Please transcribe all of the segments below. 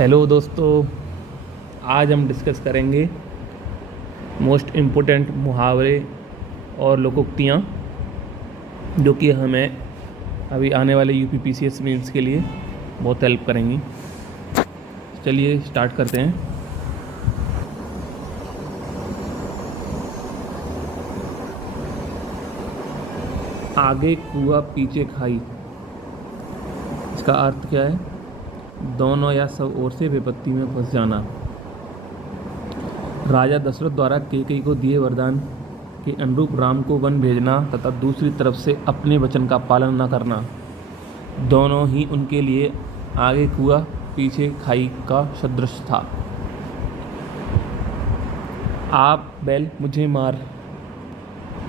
Hello दोस्तों, आज हम डिस्कस करेंगे मोस्ट इम्पोर्टेंट मुहावरे और लोकोक्तियाँ जो कि हमें अभी आने वाले यूपीपीसीएस मेंस के लिए बहुत हेल्प करेंगी। चलिए स्टार्ट करते हैं। आगे कुआ पीछे खाई, इसका अर्थ क्या है? दोनों या सब ओर से विपत्ति में फंस जाना। राजा दशरथ द्वारा कैकेयी को दिए वरदान के अनुरूप राम को वन भेजना तथा दूसरी तरफ से अपने वचन का पालन न करना, दोनों ही उनके लिए आगे कुआ पीछे खाई का सदृश था। आप बैल मुझे मार,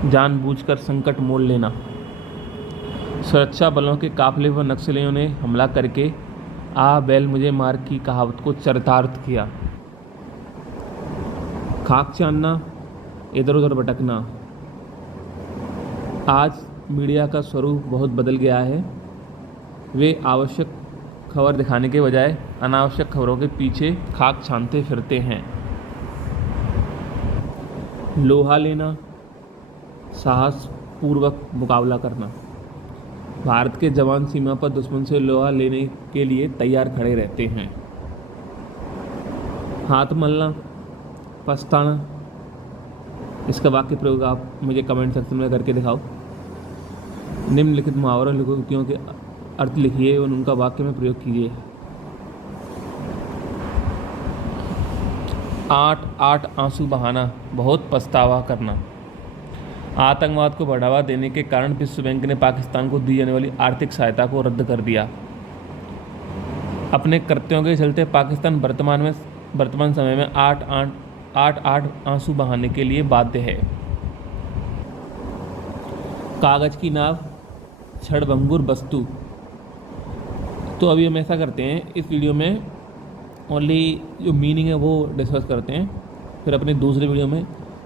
जानबूझकर संकट मोल लेना। सुरक्षा बलों के काफिले पर नक्सलियों ने हमला करके आ बैल मुझे मार की कहावत को चरितार्थ किया। खाक छानना, इधर उधर भटकना। आज मीडिया का स्वरूप बहुत बदल गया है। वे आवश्यक खबर दिखाने के बजाय अनावश्यक खबरों के पीछे खाक छानते फिरते हैं। लोहा लेना, साहस पूर्वक मुकाबला करना। भारत के जवान सीमा पर दुश्मन से लोहा लेने के लिए तैयार खड़े रहते हैं। हाथ मलना, पछताना। इसका वाक्य प्रयोग आप मुझे कमेंट सेक्शन में करके दिखाओ। निम्नलिखित मुहावरों लोकोक्तियों के अर्थ लिखिए और उनका वाक्य में प्रयोग कीजिए। 8 आंसू बहाना, बहुत पछतावा करना। आतंकवाद को बढ़ावा देने के कारण विश्व बैंक ने पाकिस्तान को दी जाने वाली आर्थिक सहायता को रद्द कर दिया। अपने कृत्यों के चलते पाकिस्तान वर्तमान समय में 8 आंसू बहाने के लिए बाध्य है। कागज की नाव, क्षणभंगुर वस्तु। तो अभी हम ऐसा करते हैं, इस वीडियो में ओनली जो मीनिंग है वो डिस्कस करते हैं, फिर अपने दूसरे वीडियो में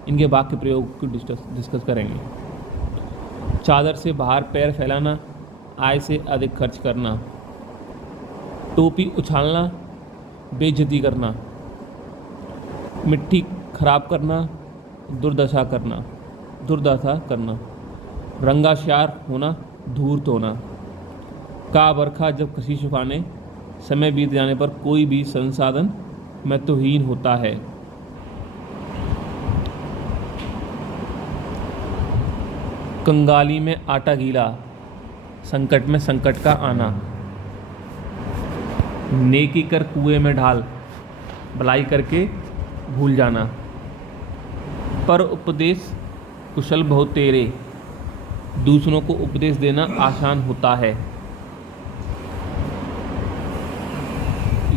इनके वाक्य प्रयोग को डिस्कस करेंगे। चादर से बाहर पैर फैलाना, आय से अधिक खर्च करना। टोपी उछालना, बेइज्जती करना। मिट्टी खराब करना, दुर्दशा करना। रंगाश्यार होना, धूर्त होना। का बरखा जब कशी सुखाने, समय बीत जाने पर कोई भी संसाधन महत्वहीन होता है। कंगाली में आटा गीला, संकट में संकट का आना। नेकी कर कुएं में ढाल, भलाई करके भूल जाना। पर उपदेश कुशल बहुत तेरे, दूसरों को उपदेश देना आसान होता है।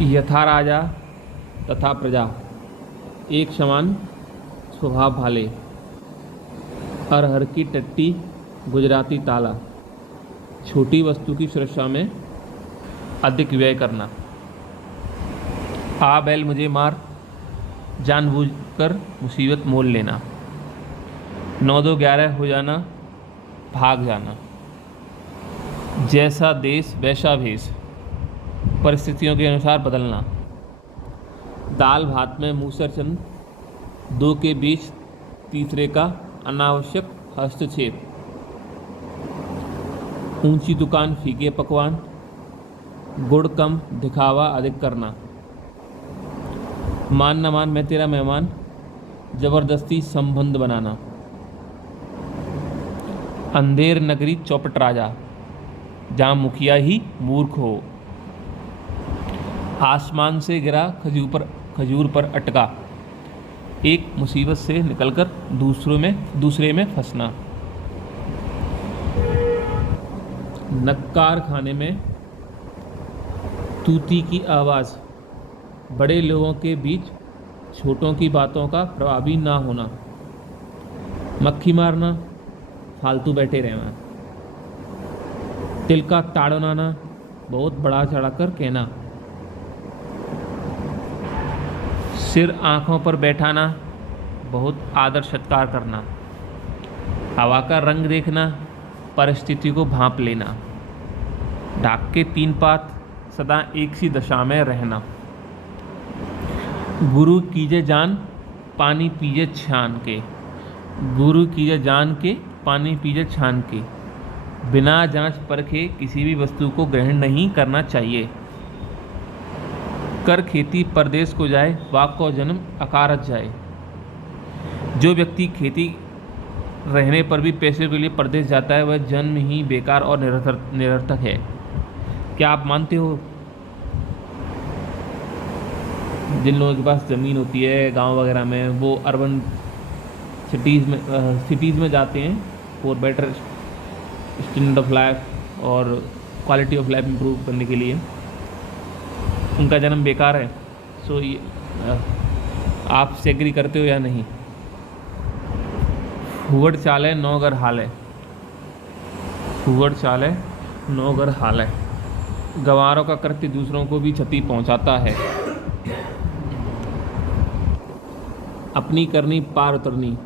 यथा राजा तथा प्रजा, एक समान स्वभाव भाले। अरहर की टट्टी, गुजराती ताला। छोटी वस्तु की सुरक्षा में अधिक व्यय करना। आ बैल मुझे मार, जानबूझकर मुसीबत मोल लेना। 9-2-11 हो जाना, भाग जाना। जैसा देश वैसा भेष, परिस्थितियों के अनुसार बदलना। दाल भात में मूसर चंद, 2 के बीच तीसरे का अनावश्यक हस्तक्षेप। ऊंची दुकान, फीके पकवान। गुड़ कम, दिखावा अधिक करना। मान न मान मैं तेरा मेहमान, जबरदस्ती संबंध बनाना। अंधेर नगरी चौपट राजा, जहाँ मुखिया ही मूर्ख हो। आसमान से गिरा खजूर पर अटका, एक मुसीबत से निकलकर दूसरे में फंसना। नक्कार खाने में तूती की आवाज़, बड़े लोगों के बीच छोटों की बातों का प्रभावी ना होना। मक्खी मारना, फालतू बैठे रहना। तिल का ताड़ बनाना, बहुत बढ़ा चढ़ाकर कहना। सिर आँखों पर बैठाना, बहुत आदर सत्कार करना। हवा का रंग देखना, परिस्थिति को भांप लेना। ढाक के 3 पात, सदा एक सी दशा में रहना। गुरु कीजे जान पानी पीजे छान के। गुरु कीजे जान के पानी पीजे छान के। बिना जांच परखे किसी भी वस्तु को ग्रहण नहीं करना चाहिए। कर खेती परदेश को जाए, वाक को जन्म अकारत जाए। जो व्यक्ति खेती रहने पर भी पैसे के लिए परदेश जाता है वह जन्म ही बेकार और निरर्थक है। क्या आप मानते हो? जिन लोगों के पास ज़मीन होती है गांव वगैरह में, वो अर्बन सिटीज़ में जाते हैं for better standard of life और क्वालिटी ऑफ लाइफ इम्प्रूव करने के लिए। उनका जन्म बेकार है। सो आप से एग्री करते हो या नहीं? फुगड़ चाल है नौगर हाल है। फुगड़ चाल है नौगर हाल है। गंवारों का कृत्य दूसरों को भी क्षति पहुंचाता है। अपनी करनी पार उतरनी।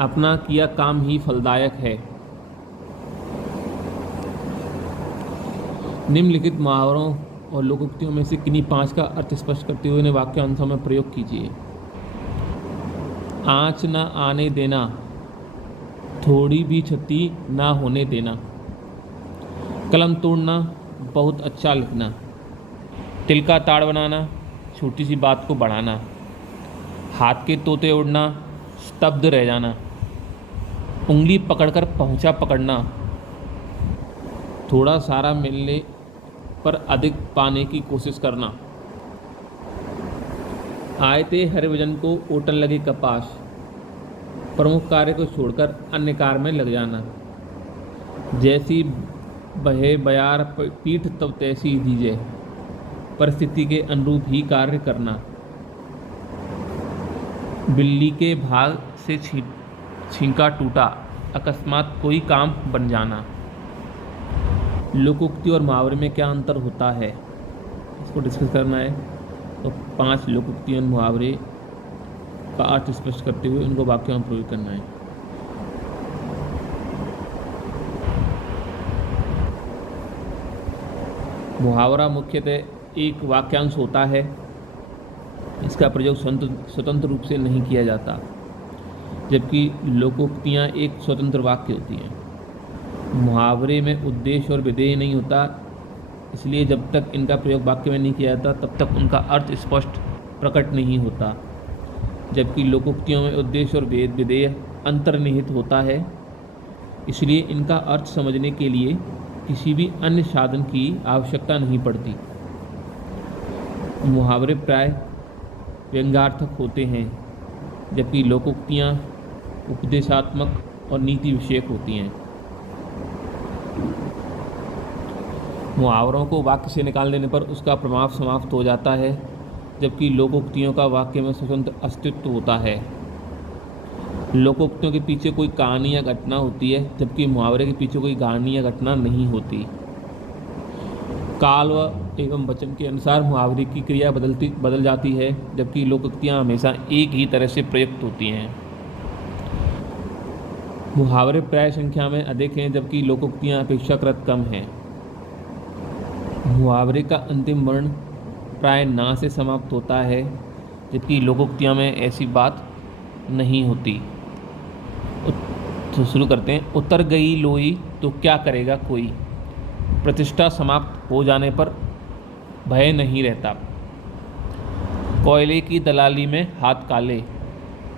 अपना किया काम ही फलदायक है। निम्नलिखित मुहावरों और लोकोक्तियों में से किन्हीं 5 का अर्थ स्पष्ट करते हुए इन्हें वाक्यांशों में प्रयोग कीजिए। आँच न आने देना, थोड़ी भी क्षति ना होने देना। कलम तोड़ना, बहुत अच्छा लिखना। तिल का ताड़ बनाना, छोटी सी बात को बढ़ाना। हाथ के तोते उड़ना, स्तब्ध रह जाना। उंगली पकड़कर पहुंचा पकड़ना। थोड़ा सारा मिलने पर अधिक पाने की कोशिश करना। आयते हरिभजन को ओटन लगे कपास। प्रमुख कार्य को छोड़कर अन्य कार्य में लग जाना। जैसी बहे बयार पीठ तब तैसी दीजे। परिस्थिति के अनुरूप ही कार्य करना। बिल्ली के भाग से छींका टूटा, अकस्मात कोई काम बन जाना। लोकोक्ति और मुहावरे में क्या अंतर होता है, इसको डिस्कस करना है। तो 5 लोकोक्ति और मुहावरे का अर्थ स्पष्ट करते हुए उनको वाक्यों में प्रयोग करना है। मुहावरा मुख्यतः एक वाक्यांश होता है। इसका प्रयोग स्वतंत्र रूप से नहीं किया जाता, जबकि लोकोक्तियाँ एक स्वतंत्र वाक्य होती हैं। मुहावरे में उद्देश्य और विधेय नहीं होता, इसलिए जब तक इनका प्रयोग वाक्य में नहीं किया जाता तब तक उनका अर्थ स्पष्ट प्रकट नहीं होता। जबकि लोकोक्तियों में उद्देश्य और विधेय अंतर्निहित होता है, इसलिए इनका अर्थ समझने के लिए किसी भी अन्य साधन की आवश्यकता नहीं पड़ती। मुहावरे प्राय व्यंग्यार्थक होते हैं, जबकि लोकोक्तियाँ उपदेशात्मक और नीति विषयक होती हैं। मुहावरों को वाक्य से निकाल देने पर उसका प्रभाव समाप्त हो जाता है, जबकि लोकोक्तियों का वाक्य में स्वतंत्र अस्तित्व होता है। लोकोक्तियों के पीछे कोई कहानी या घटना होती है, जबकि मुहावरे के पीछे कोई कहानी या घटना नहीं होती। काल व एवं वचन के अनुसार मुहावरे की क्रिया बदल जाती है, जबकि लोकोक्तियाँ हमेशा एक ही तरह से प्रयुक्त होती हैं। मुहावरे प्राय संख्या में अधिक हैं, जबकि लोकोक्तियाँ अपेक्षाकृत कम हैं। मुहावरे का अंतिम वर्ण प्राय ना से समाप्त होता है, जबकि लोकोक्तियों में ऐसी बात नहीं होती। तो शुरू करते हैं। उतर गई लोई तो क्या करेगा कोई। प्रतिष्ठा समाप्त हो जाने पर भय नहीं रहता। कोयले की दलाली में हाथ काले,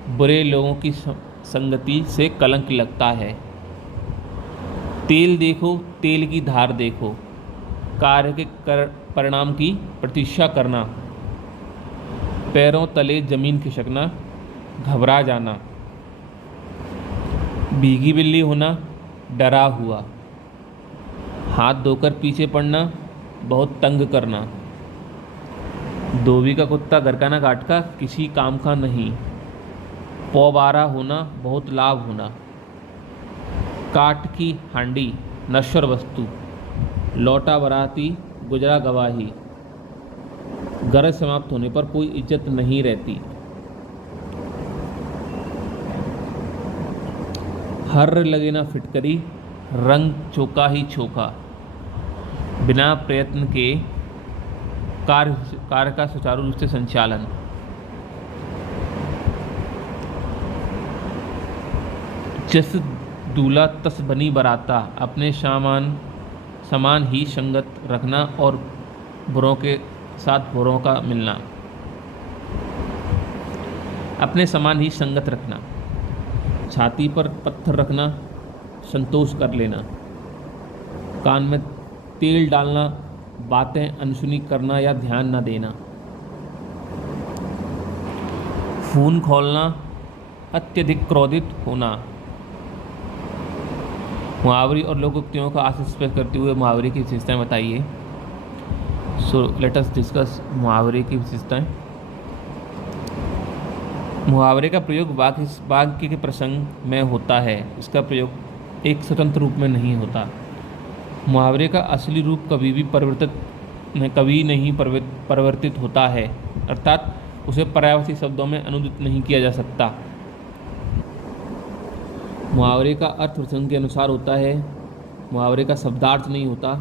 बुरे लोगों की संगति से कलंक लगता है। तेल देखो तेल की धार देखो, कार्य के परिणाम की प्रतीक्षा करना। पैरों तले जमीन खिसकना, घबरा जाना। भीगी बिल्ली होना, डरा हुआ। हाथ धोकर पीछे पड़ना, बहुत तंग करना। धोबी का कुत्ता घर का ना काट का, किसी काम का नहीं। पौबारा होना, बहुत लाभ होना। काट की हांडी, नश्वर वस्तु। लौटा बराती, गुजरा गवाही। गरज समाप्त होने पर कोई इज्जत नहीं रहती। हर्र लगे ना फिटकरी, रंग चोका ही चोका। बिना प्रयत्न के कार्य का सुचारू रूप से संचालन। जिस दूल्हा तस बनी बराता, अपने समान ही संगत रखना और बुरों के साथ बुरों का मिलना। अपने समान ही संगत रखना, छाती पर पत्थर रखना, संतोष कर लेना, कान में तेल डालना, बातें अनसुनी करना या ध्यान न देना, खून खौलना, अत्यधिक क्रोधित होना। मुहावरे और लोकोक्तियों का आस्पेक्ट करते हुए मुहावरे की विशेषताएं बताइए। सो लेट अस डिस्कस मुहावरे की विशेषताएं। मुहावरे का प्रयोग वाक्य के प्रसंग में होता है। इसका प्रयोग एक स्वतंत्र रूप में नहीं होता। मुहावरे का असली रूप कभी नहीं परिवर्तित होता है, अर्थात उसे पर्यायवाची शब्दों में अनुदित नहीं किया जा सकता। मुहावरे का अर्थ प्रसंग के अनुसार होता है। मुहावरे का शब्दार्थ नहीं होता।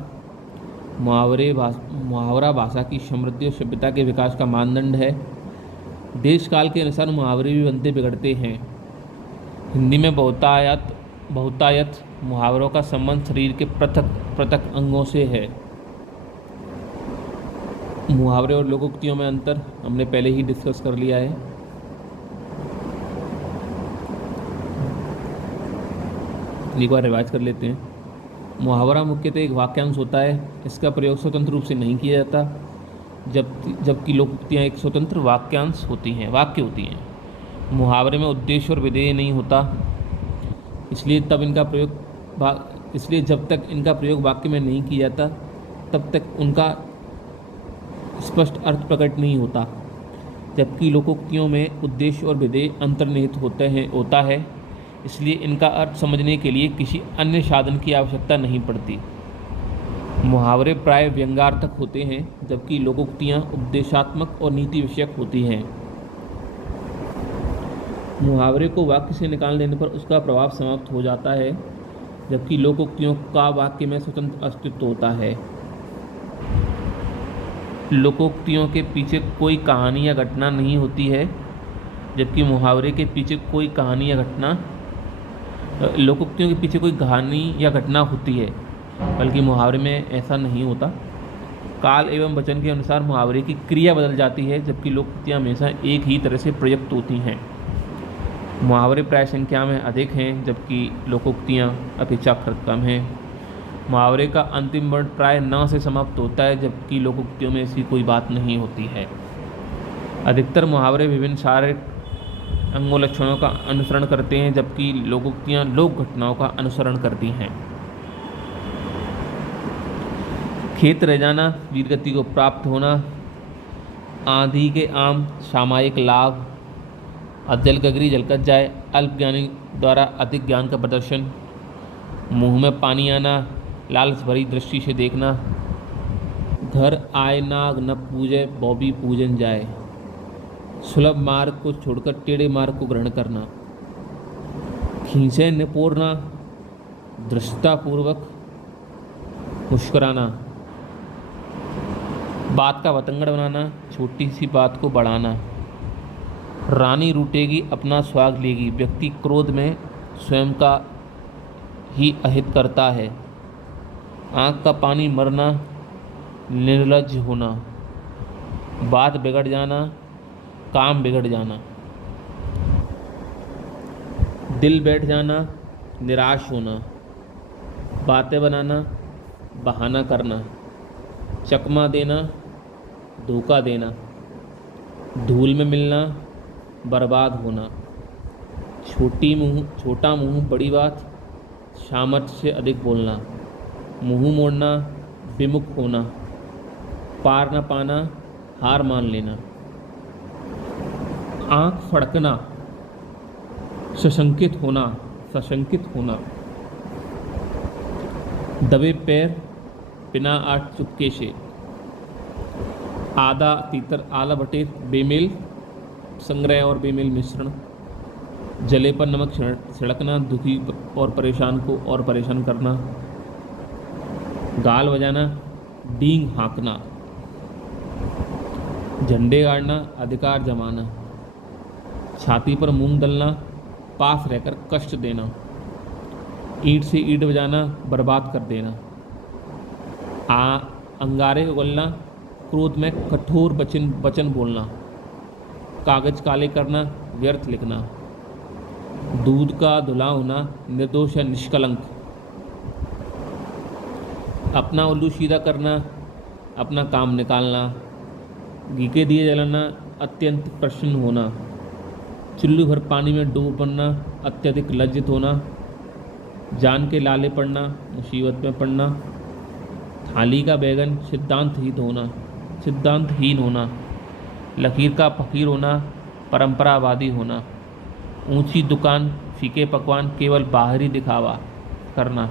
मुहावरा भाषा की समृद्धि और सभ्यता के विकास का मानदंड है। देश काल के अनुसार मुहावरे भी बनते बिगड़ते हैं। हिंदी में बहुतायत मुहावरों का संबंध शरीर के पृथक अंगों से है। मुहावरे और लोकोक्तियों में अंतर हमने पहले ही डिस्कस कर लिया है। एक बार रिवाइज कर लेते हैं। मुहावरा मुख्यतः एक वाक्यांश होता है। इसका प्रयोग स्वतंत्र रूप से नहीं किया जाता, जबकि लोकोक्तियाँ एक स्वतंत्र वाक्य होती हैं। मुहावरे में उद्देश्य और विधेय नहीं होता, इसलिए जब तक इनका प्रयोग वाक्य में नहीं किया जाता तब तक उनका स्पष्ट अर्थ प्रकट नहीं होता। जबकि लोकोक्तियों में उद्देश्य और विधेय अंतर्निहित होता है, इसलिए इनका अर्थ समझने के लिए किसी अन्य साधन की आवश्यकता नहीं पड़ती। मुहावरे प्राय व्यंग्यार्थक होते हैं, जबकि लोकोक्तियाँ उपदेशात्मक और नीति विषयक होती हैं। मुहावरे को वाक्य से निकाल देने पर उसका प्रभाव समाप्त हो जाता है, जबकि लोकोक्तियों का वाक्य में स्वतंत्र अस्तित्व होता है। लोकोक्तियों के पीछे कोई कहानी या घटना नहीं होती है, जबकि मुहावरे के पीछे कोई कहानी या घटना लोकोक्तियों के पीछे कोई कहानी या घटना होती है, बल्कि मुहावरे में ऐसा नहीं होता। काल एवं वचन के अनुसार मुहावरे की क्रिया बदल जाती है, जबकि लोकोक्तियाँ हमेशा एक ही तरह से प्रयुक्त होती हैं। मुहावरे प्राय संख्या में अधिक हैं, जबकि लोकोक्तियाँ अपेक्षाकृत कम हैं। मुहावरे का अंतिम वर्ण प्राय न से समाप्त होता है, जबकि लोकोक्तियों में ऐसी कोई बात नहीं होती है। अधिकतर मुहावरे विभिन्न शारीरिक अंगों लक्षणों का अनुसरण करते हैं, जबकि लोकोक्तियाँ लोक घटनाओं का अनुसरण करती हैं। खेत रह जाना, वीरगति को प्राप्त होना, आंधी के आम, सामयिक लाभ, अधजल गगरी जलकत जाए, अल्प ज्ञानी द्वारा अधिक ज्ञान का प्रदर्शन, मुंह में पानी आना, लालच भरी दृष्टि से देखना, घर आए नाग न पूजे बौबी पूजन जाए, सुलभ मार्ग को छोड़कर टेढ़े मार्ग को ग्रहण करना, खींचे निपोरना, दृष्टापूर्वक मुस्कुराना, बात का बतंगड़ बनाना, छोटी सी बात को बढ़ाना, रानी रूठेगी अपना स्वाग लेगी, व्यक्ति क्रोध में स्वयं का ही अहित करता है, आँख का पानी मरना, निर्लज्ज होना, बात बिगड़ जाना, काम बिगड़ जाना, दिल बैठ जाना, निराश होना, बातें बनाना, बहाना करना, चकमा देना, धोखा देना, धूल में मिलना, बर्बाद होना, छोटा मुंह बड़ी बात, सामर्थ्य से अधिक बोलना, मुंह मोड़ना, विमुख होना, पार न पाना, हार मान लेना, आँख फड़कना, सशंकित होना, दबे पैर बिना आठ चुपके से, आधा तीतर आला भटे, बेमेल संग्रह और बेमेल मिश्रण, जले पर नमक छिड़कना, दुखी और परेशान को और परेशान करना, गाल बजाना, डींग हाँकना, झंडे गाड़ना, अधिकार जमाना, छाती पर मूंग दलना, पास रहकर कष्ट देना, ईंट से ईंट बजाना, बर्बाद कर देना। अंगारे उगलना, क्रोध में कठोर वचन बोलना। कागज काले करना, व्यर्थ लिखना। दूध का धुला होना, निर्दोष या निष्कलंक। अपना उल्लू सीधा करना, अपना काम निकालना। घी के दिए जलाना, अत्यंत प्रसन्न होना। चुल्लू भर पानी में डूब बनना, अत्यधिक लज्जित होना। जान के लाले पड़ना, मुसीबत में पड़ना। थाली का बैगन, सिद्धांतहीन होना। लकीर का फकीर होना, परंपरावादी होना। ऊंची दुकान, फीके पकवान, केवल बाहरी दिखावा करना।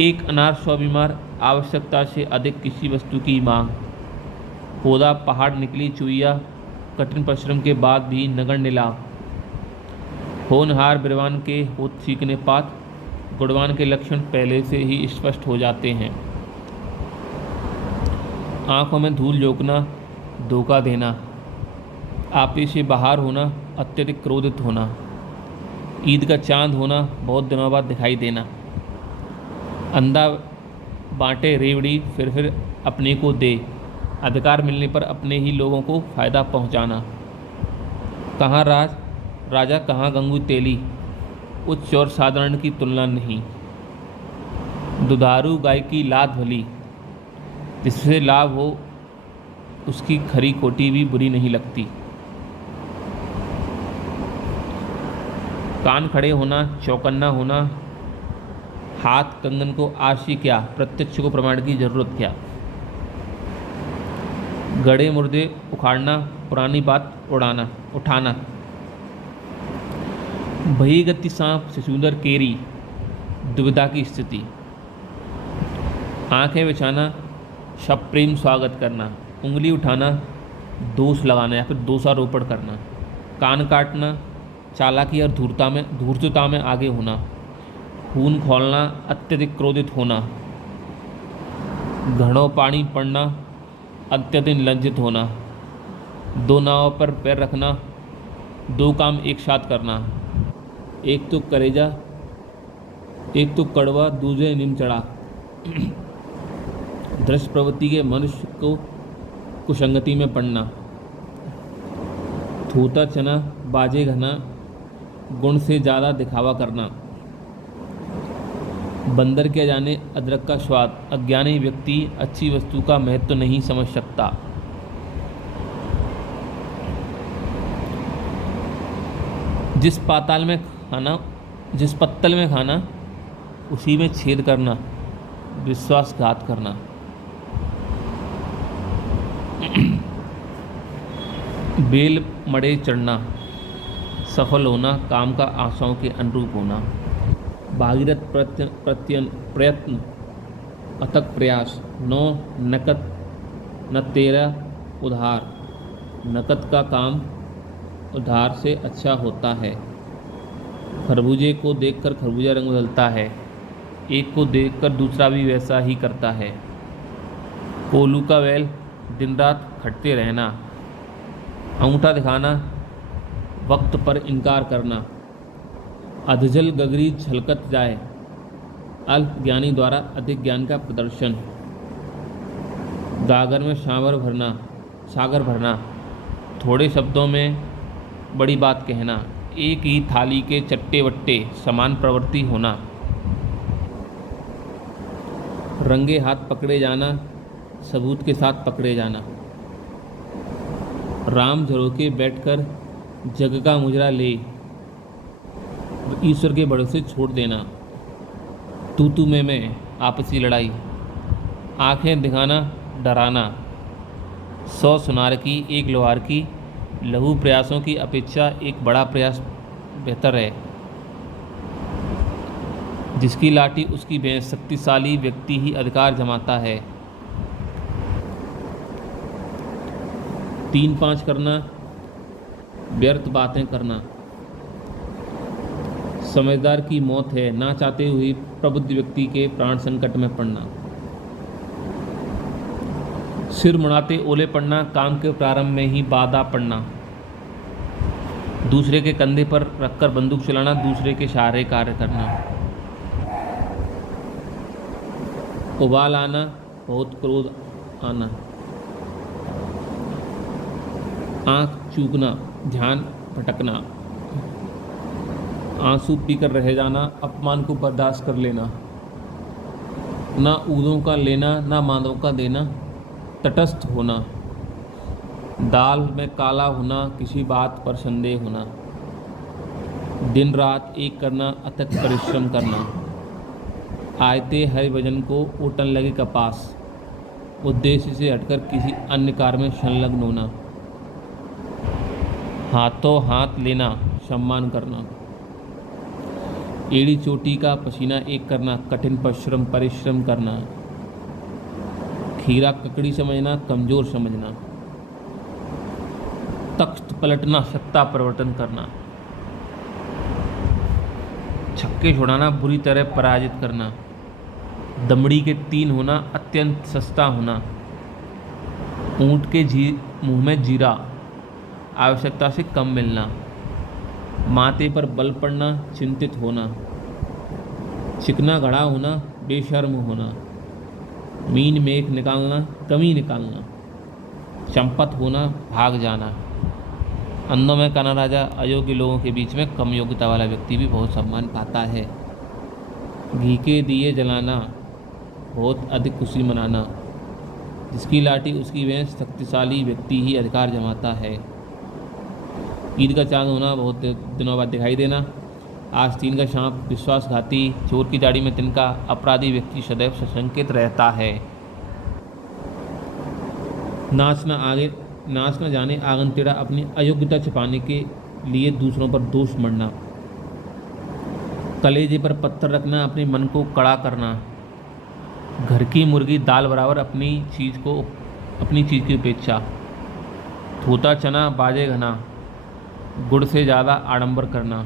एक अनार 100 बीमार, आवश्यकता से अधिक किसी वस्तु की मांग। पौधा पहाड़ निकली चुईया, कठिन परिश्रम के बाद भी नगण्य निलाभ। होनहार बिरवान के होत सीखने पात, गुणवान के लक्षण पहले से ही स्पष्ट हो जाते हैं। आंखों में धूल झोंकना, धोखा देना। आपे से बाहर होना, अत्यधिक क्रोधित होना। ईद का चांद होना, बहुत दिनों बाद दिखाई देना। अंधा बांटे रेवड़ी, फिर अपने को दे। अधिकार मिलने पर अपने ही लोगों को फ़ायदा पहुंचाना। कहाँ राजा कहाँ गंगू तेली, उच्च और साधारण की तुलना नहीं। दुधारू गाय की लात भली, जिससे लाभ हो उसकी खरी खोटी भी बुरी नहीं लगती। कान खड़े होना, चौकन्ना होना। हाथ कंगन को आशी क्या, प्रत्यक्ष को प्रमाण की जरूरत क्या। गड़े मुर्दे उखाड़ना, पुरानी बात उठाना। भई गति सांप, शिशुंदर केरी, दुविधा की स्थिति। आंखें बिछाना, सप्रेम स्वागत करना। उंगली उठाना, दोष लगाना या फिर दोषारोपण करना। कान काटना, चालाकी और धूर्तता में आगे होना। खून खौलना, अत्यधिक क्रोधित होना। घड़ों पानी पड़ना, अत्यधिक लज्जित होना। दो नावों पर पैर रखना, दो काम एक साथ करना। एक तो करेजा, एक तो कड़वा, दूसरे नीम चढ़ा। दृश्य प्रवृत्ति के मनुष्य को कुसंगति में पड़ना। थूता चना, बाजे घना, गुण से ज़्यादा दिखावा करना। बंदर क्या जाने अदरक का स्वाद, अज्ञानी व्यक्ति अच्छी वस्तु का महत्व नहीं समझ सकता। जिस पत्तल में खाना उसी में छेद करना, विश्वासघात करना। बेल मड़े चढ़ना, सफल होना, काम का आशाओं के अनुरूप होना। भागीरथ प्रयत्न, अथक प्रयास। नो नकद न तेरा उधार, नकद का काम उधार से अच्छा होता है। खरबूजे को देखकर खरबूजा रंग बदलता है, एक को देखकर दूसरा भी वैसा ही करता है। कोलू का बैल, दिन रात खटते रहना। अंगूठा दिखाना, वक्त पर इनकार करना। अधजल गगरी छलकत जाए, अल्प ज्ञानी द्वारा अधिक ज्ञान का प्रदर्शन। गागर में सागर भरना, थोड़े शब्दों में बड़ी बात कहना। एक ही थाली के चट्टे वट्टे, समान प्रवृत्ति होना। रंगे हाथ पकड़े जाना, सबूत के साथ पकड़े जाना। राम झरोके बैठकर जग का मुजरा ले, ईश्वर के भरोसे छोड़ देना। तू मैं, आपसी लड़ाई। आंखें दिखाना, डराना। 100 सुनार की, एक लोहार की। लघु प्रयासों की अपेक्षा एक बड़ा प्रयास बेहतर है। जिसकी लाठी उसकी भैंस, शक्तिशाली व्यक्ति ही अधिकार जमाता है। 3-5 करना, व्यर्थ बातें करना। समझदार की मौत है, ना चाहते हुए प्रबुद्ध व्यक्ति के प्राण संकट में पड़ना। सिर मुड़ाते ओले पड़ना, काम के प्रारंभ में ही बाधा पड़ना। दूसरे के कंधे पर रखकर बंदूक चलाना, दूसरे के सहारे कार्य करना। उबाल आना, बहुत क्रोध आना। आँख चूकना, ध्यान भटकना। आंसू पीकर रह जाना, अपमान को बर्दाश्त कर लेना। ना ऊदों का लेना, ना मांदों का देना, तटस्थ होना। दाल में काला होना, किसी बात पर संदेह होना। दिन रात एक करना, अथक परिश्रम करना। आयते हरि भजन को ओटन लगे कपास, उद्देश्य से हटकर किसी अन्य कार्य में संलग्न होना। हाथों हाथ लेना, सम्मान करना। एड़ी चोटी का पसीना एक करना, कठिन परिश्रम करना। खीरा ककड़ी समझना, कमजोर समझना। तख्त पलटना, सत्ता परिवर्तन करना। छक्के छुड़ाना, बुरी तरह पराजित करना। दमड़ी के 3 होना, अत्यंत सस्ता होना। ऊंट के मुंह में जीरा, आवश्यकता से कम मिलना। माथे पर बल पड़ना, चिंतित होना। चिकना घड़ा होना, बेशर्म होना। मीन मेख निकालना, कमी निकालना। चंपत होना, भाग जाना। अंधों में काना राजा, अयोग्य लोगों के बीच में कम योग्यता वाला व्यक्ति भी बहुत सम्मान पाता है। घी के दिए जलाना, बहुत अधिक खुशी मनाना। जिसकी लाठी उसकी भैंस, शक्तिशाली व्यक्ति ही अधिकार जमाता है। ईद का चांद होना, बहुत दिनों बाद दिखाई देना। आस्तीन का सांप, विश्वासघाती। चोर की दाढ़ी में तिनका, अपराधी व्यक्ति सदैव सशंकित रहता है। नाच न जाने आंगन टेढ़ा, अपनी अयोग्यता छिपाने के लिए दूसरों पर दोष मढ़ना। कलेजे पर पत्थर रखना, अपने मन को कड़ा करना। घर की मुर्गी दाल बराबर, अपनी चीज़ की उपेक्षा। धोता चना, बाजे घना। गुड़ से ज़्यादा आडंबर करना।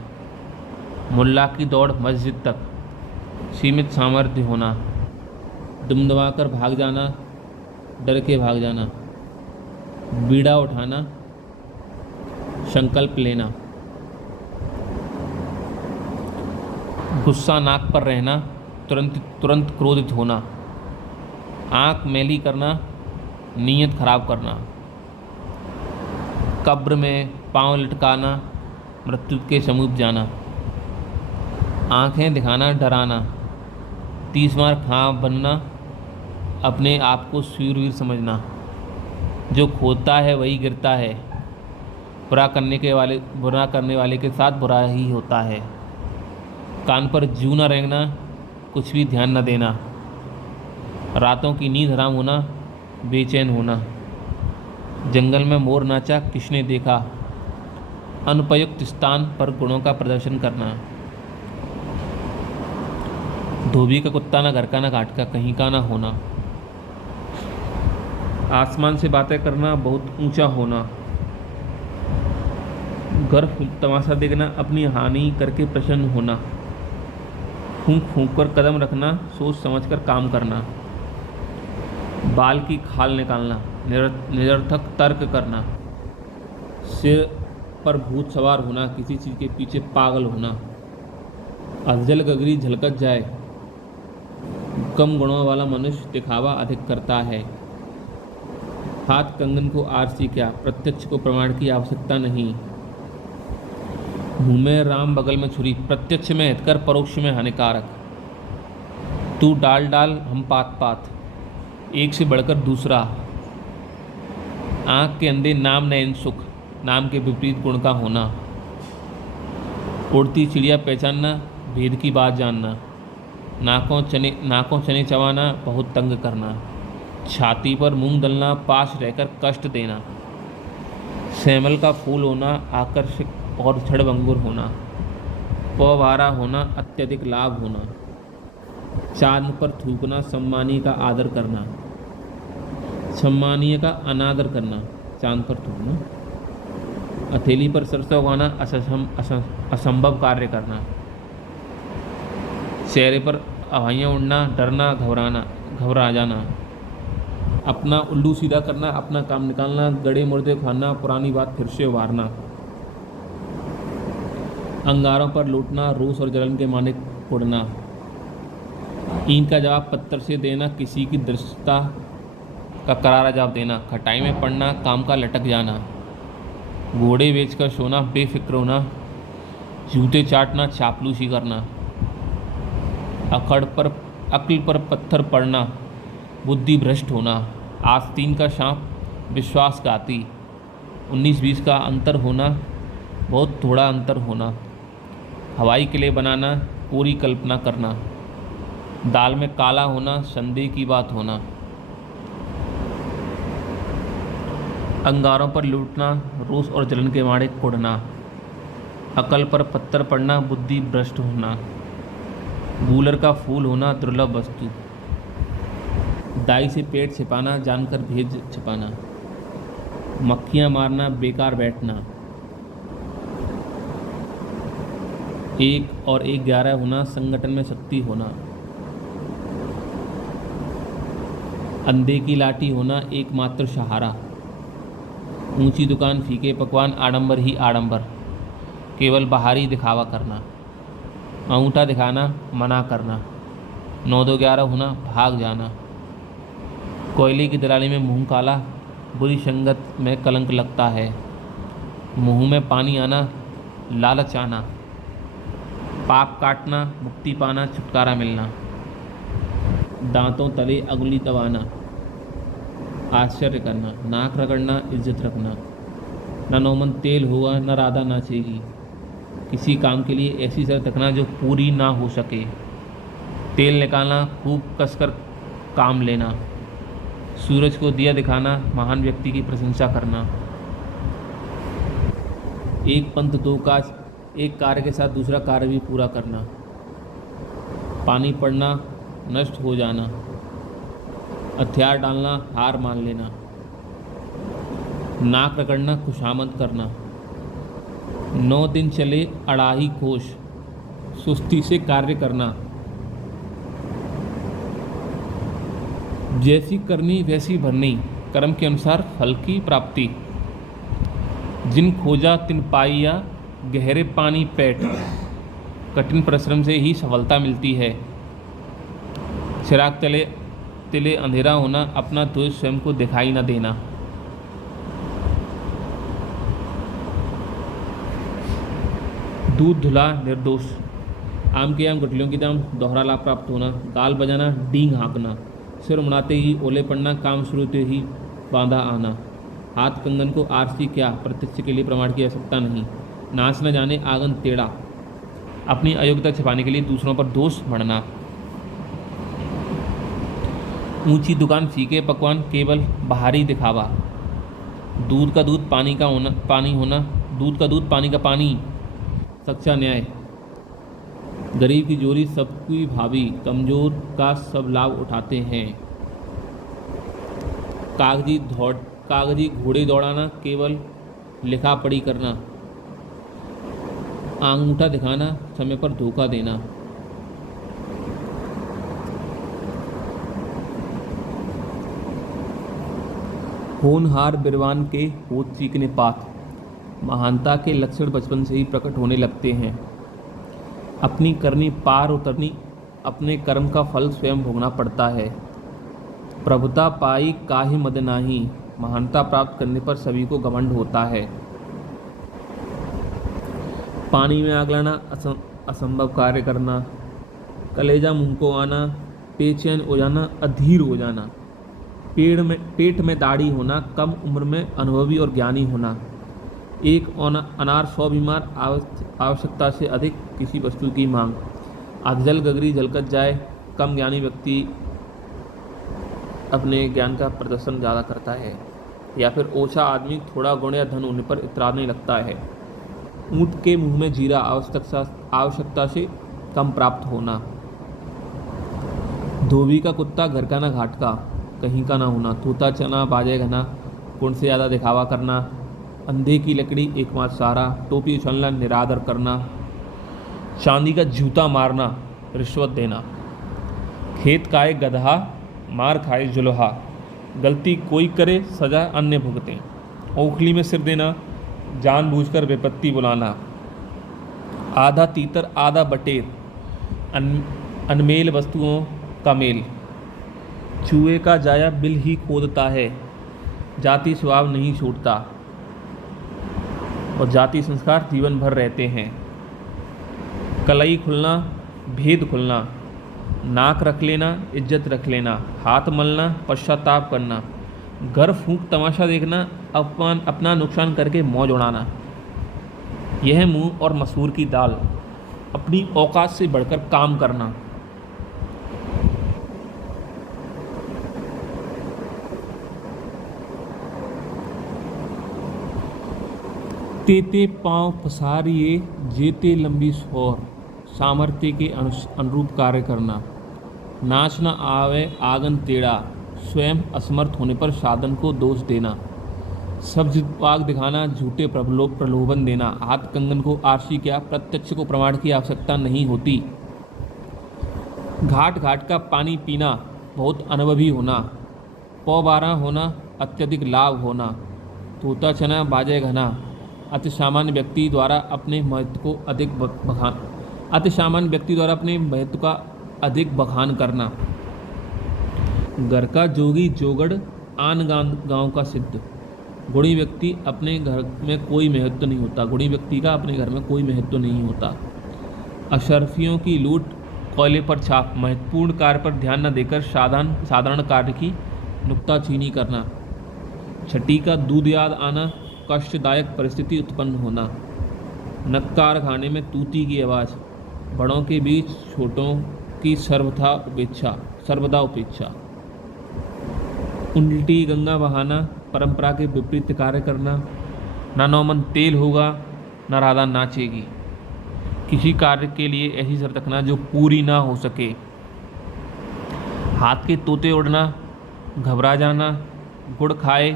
मुल्ला की दौड़ मस्जिद तक, सीमित सामर्थ्य होना। दुमदमाकर भाग जाना, डर के भाग जाना। बीड़ा उठाना, संकल्प लेना। गुस्सा नाक पर रहना, तुरंत क्रोधित होना। आँख मैली करना, नीयत खराब करना। कब्र में पांव लटकाना, मृत्यु के समीप जाना। आँखें दिखाना, डराना। 30 बार ख्वाब बनना, अपने आप को शूरवीर समझना। जो खोता है वही गिरता है, बुरा करने वाले के साथ बुरा ही होता है। कान पर जू न रेंगना, कुछ भी ध्यान न देना। रातों की नींद हराम होना, बेचैन होना। जंगल में मोर नाचा, किसने देखा। अनुपयुक्त स्थान पर गुणों का प्रदर्शन करना। धोबी का कुत्ता, ना घर का, ना घाट का, कहीं का ना होना। आसमान से बातें करना, बहुत ऊंचा होना। गर्व तमाशा देखना, अपनी हानि करके प्रसन्न होना। फूंक फूंक कर कदम रखना, सोच समझकर काम करना। बाल की खाल निकालना, निरर्थक तर्क करना। सिर पर भूत सवार होना, किसी चीज़ के पीछे पागल होना। अधजल गगरी झलकत जाए, कम गुणों वाला मनुष्य दिखावा अधिक करता है। हाथ कंगन को आरसी क्या, प्रत्यक्ष को प्रमाण की आवश्यकता नहीं। मुँह में राम बगल में छुरी, प्रत्यक्ष में हितकर परोक्ष में हानिकारक। तू डाल डाल हम पात पात, एक से बढ़कर दूसरा। आँख के अंधे नाम नयन सुख, नाम के विपरीत गुण का होना। उड़ती चिड़िया पहचानना, भेद की बात जानना। नाकों चने चबाना, बहुत तंग करना। छाती पर मूंग दलना, पास रहकर कष्ट देना। सेमल का फूल होना, आकर्षक और क्षणभंगुर होना। पवारा होना, अत्यधिक लाभ होना। चांद पर थूकना, सम्मानीय का आदर करना। सम्मानीय का अनादर करना, चांद पर थूकना। हथेली पर सरसों उगाना, असंभव कार्य करना। चेहरे पर हवाइयाँ उड़ना, डरना, घबरा जाना। अपना उल्लू सीधा करना, अपना काम निकालना। गड़े मुर्दे खाना, पुरानी बात फिर से उभारना। अंगारों पर लूटना, रोष और जलन के माने उड़ना। ईंट का जवाब पत्थर से देना, किसी की दृष्टता का करारा जवाब देना, खटाई में पड़ना, काम का लटक जाना, घोड़े बेचकर सोना, बेफिक्र होना, जूते चाटना, चापलूसी करना, अक्ल पर पत्थर पड़ना, बुद्धि भ्रष्ट होना, आस्तीन का सांप, विश्वासघाती, 19-20 का अंतर होना, बहुत थोड़ा अंतर होना, हवाई किले बनाना, पूरी कल्पना करना, दाल में काला होना, संदेह की बात होना, अंगारों पर लूटना, रोष और जलन के मारे कुढ़ना, अकल पर पत्थर पड़ना, बुद्धि भ्रष्ट होना, गूलर का फूल होना, दुर्लभ वस्तु, दाई से पेट छिपाना, जानकर भेद छिपाना, मक्खियाँ मारना, बेकार बैठना, 1 और 1 11 होना, संगठन में शक्ति होना, अंधे की लाठी होना, एकमात्र सहारा, ऊंची दुकान, फीके पकवान, आडंबर ही आडंबर, केवल बाहरी दिखावा करना, अंगूठा दिखाना, मना करना, 9-2-11 होना, भाग जाना, कोयले की दलाली में मुंह काला, बुरी संगत में कलंक लगता है, मुंह में पानी आना, लालच आना, पाप काटना, मुक्ति पाना, छुटकारा मिलना, दांतों तले अंगुली दबाना, आश्चर्य करना, नाक रगड़ना, इज्जत रखना, न नौमन तेल होगा, न राधा नाचेगी, किसी काम के लिए ऐसी शर्त रखना जो पूरी ना हो सके, तेल निकालना, खूब कसकर काम लेना, सूरज को दिया दिखाना, महान व्यक्ति की प्रशंसा करना, एक पंथ दो काज, एक कार्य के साथ दूसरा कार्य भी पूरा करना, पानी पड़ना, नष्ट हो जाना, हथियार डालना, हार मान लेना, नाक रगड़ना, खुशामद करना, 9 दिन चले अड़ाही कोश, सुस्ती से कार्य करना, जैसी करनी वैसी भरनी, कर्म के अनुसार फल की प्राप्ति, जिन खोजा तिन पाइया, गहरे पानी पैठ, कठिन परिश्रम से ही सफलता मिलती है, चिराग तिले अंधेरा होना, अपना दोष स्वयं को दिखाई न देना, दूध धुला निर्दोष, आम के आम गुठलियों की दाम, दोहरा लाभ प्राप्त होना, गाल बजाना, डींग हाँकना, सिर मुड़ाते ही ओले पड़ना, काम शुरू होते ही बांधा आना, हाथ कंगन को आरसी क्या, प्रत्यक्ष के लिए प्रमाण की आवश्यकता नहीं, नाच न जाने आंगन टेढ़ा, अपनी अयोग्यता छिपाने के लिए दूसरों पर दोष मढ़ना, ऊंची दुकान, फीके पकवान, केवल बाहरी दिखावा, दूध का दूध पानी का होना, पानी होना, दूध का दूध पानी का पानी, सच्चा न्याय, गरीब की जोरी सबकी भावी, कमजोर का सब लाभ उठाते हैं, कागजी घोड़े दौड़ाना, केवल लिखा पढ़ी करना, अंगूठा दिखाना, समय पर धोखा देना, होनहार बिरवान के होठ चीकने पात, महानता के लक्षण बचपन से ही प्रकट होने लगते हैं, अपनी करनी पार उतरनी, अपने कर्म का फल स्वयं भोगना पड़ता है, प्रभुता पाई काहे मद नाही, महानता प्राप्त करने पर सभी को घमंड होता है, पानी में आग लाना, असंभव कार्य करना, कलेजा मुंह को आना, बेचैन हो जाना, अधीर हो जाना, पेट में दाढ़ी होना, कम उम्र में अनुभवी और ज्ञानी होना, एक अनार 100 बीमार, आवश्यकता से अधिक किसी वस्तु की मांग, अधजल गगरी जलकत जाए, कम ज्ञानी व्यक्ति अपने ज्ञान का प्रदर्शन ज़्यादा करता है, या फिर ओछा आदमी थोड़ा गुण या धन होने पर इतराने लगता है, ऊँट के मुंह में जीरा, आवश्यकता से कम प्राप्त होना, धोबी का कुत्ता घर का ना घाट का, कहीं का ना होना, तोता चना बाजे घना, गुण से ज़्यादा दिखावा करना, अंधे की लकड़ी एकमात्र सहारा, टोपी उछलना, निरादर करना, चांदी का जूता मारना, रिश्वत देना, खेत खाए गधा, मार खाए जुल्हा, गलती कोई करे सजा अन्य भुगतें, ओखली में सिर देना, जानबूझकर विपत्ति बुलाना, आधा तीतर आधा बटेर, अनमेल वस्तुओं का मेल। चूहे का जाया बिल ही खोदता है, जाति स्वभाव नहीं छूटता और जाति संस्कार जीवन भर रहते हैं। कलई खुलना, भेद खुलना, नाक रख लेना, इज्जत रख लेना, हाथ मलना, पश्चाताप करना, घर फूंक तमाशा देखना, अपना नुकसान करके मौज उड़ाना। यह मुंह और मसूर की दाल, अपनी औकात से बढ़कर काम करना। तेते पाँव पसारिए जेते लंबी सौर, सामर्थ्य के अनुरूप कार्य करना। नाच न आवे आंगन टेढ़ा, स्वयं असमर्थ होने पर साधन को दोष देना। सब्ज वाग दिखाना, झूठे प्रलोभन देना। हाथ कंगन को आरसी क्या, प्रत्यक्ष को प्रमाण की आवश्यकता नहीं होती। घाट घाट का पानी पीना, बहुत अनुभवी होना। पौ बारह होना, अत्यधिक लाभ होना। तोता चना बाजे घना, अति सामान्य व्यक्ति द्वारा अपने महत्व को अपने महत्व का अधिक बखान करना। घर का जोगी जोगड़, आन गांव का सिद्ध। गुणी व्यक्ति अपने घर में कोई महत्व नहीं होता। गुणी व्यक्ति का अपने घर में कोई महत्व नहीं होता। अशर्फियों की लूट, कोयले पर छाप। महत्वपूर्ण कार्य पर ध्यान न देकर साधारण कार्य की नुक्ताचीनी करना। छठी का दूध याद आना, कष्टदायक परिस्थिति उत्पन्न होना। नक्कार खाने में तूती की आवाज़, बड़ों के बीच छोटों की सर्वदा उपेक्षा। उल्टी गंगा बहाना, परंपरा के विपरीत कार्य करना। ना नौमन तेल होगा, ना राधा नाचेगी। किसी कार्य के लिए ऐसी शर्त रखना जो पूरी ना हो सके। हाथ के तोते उड़ना, घबरा जाना। गुड़ खाए,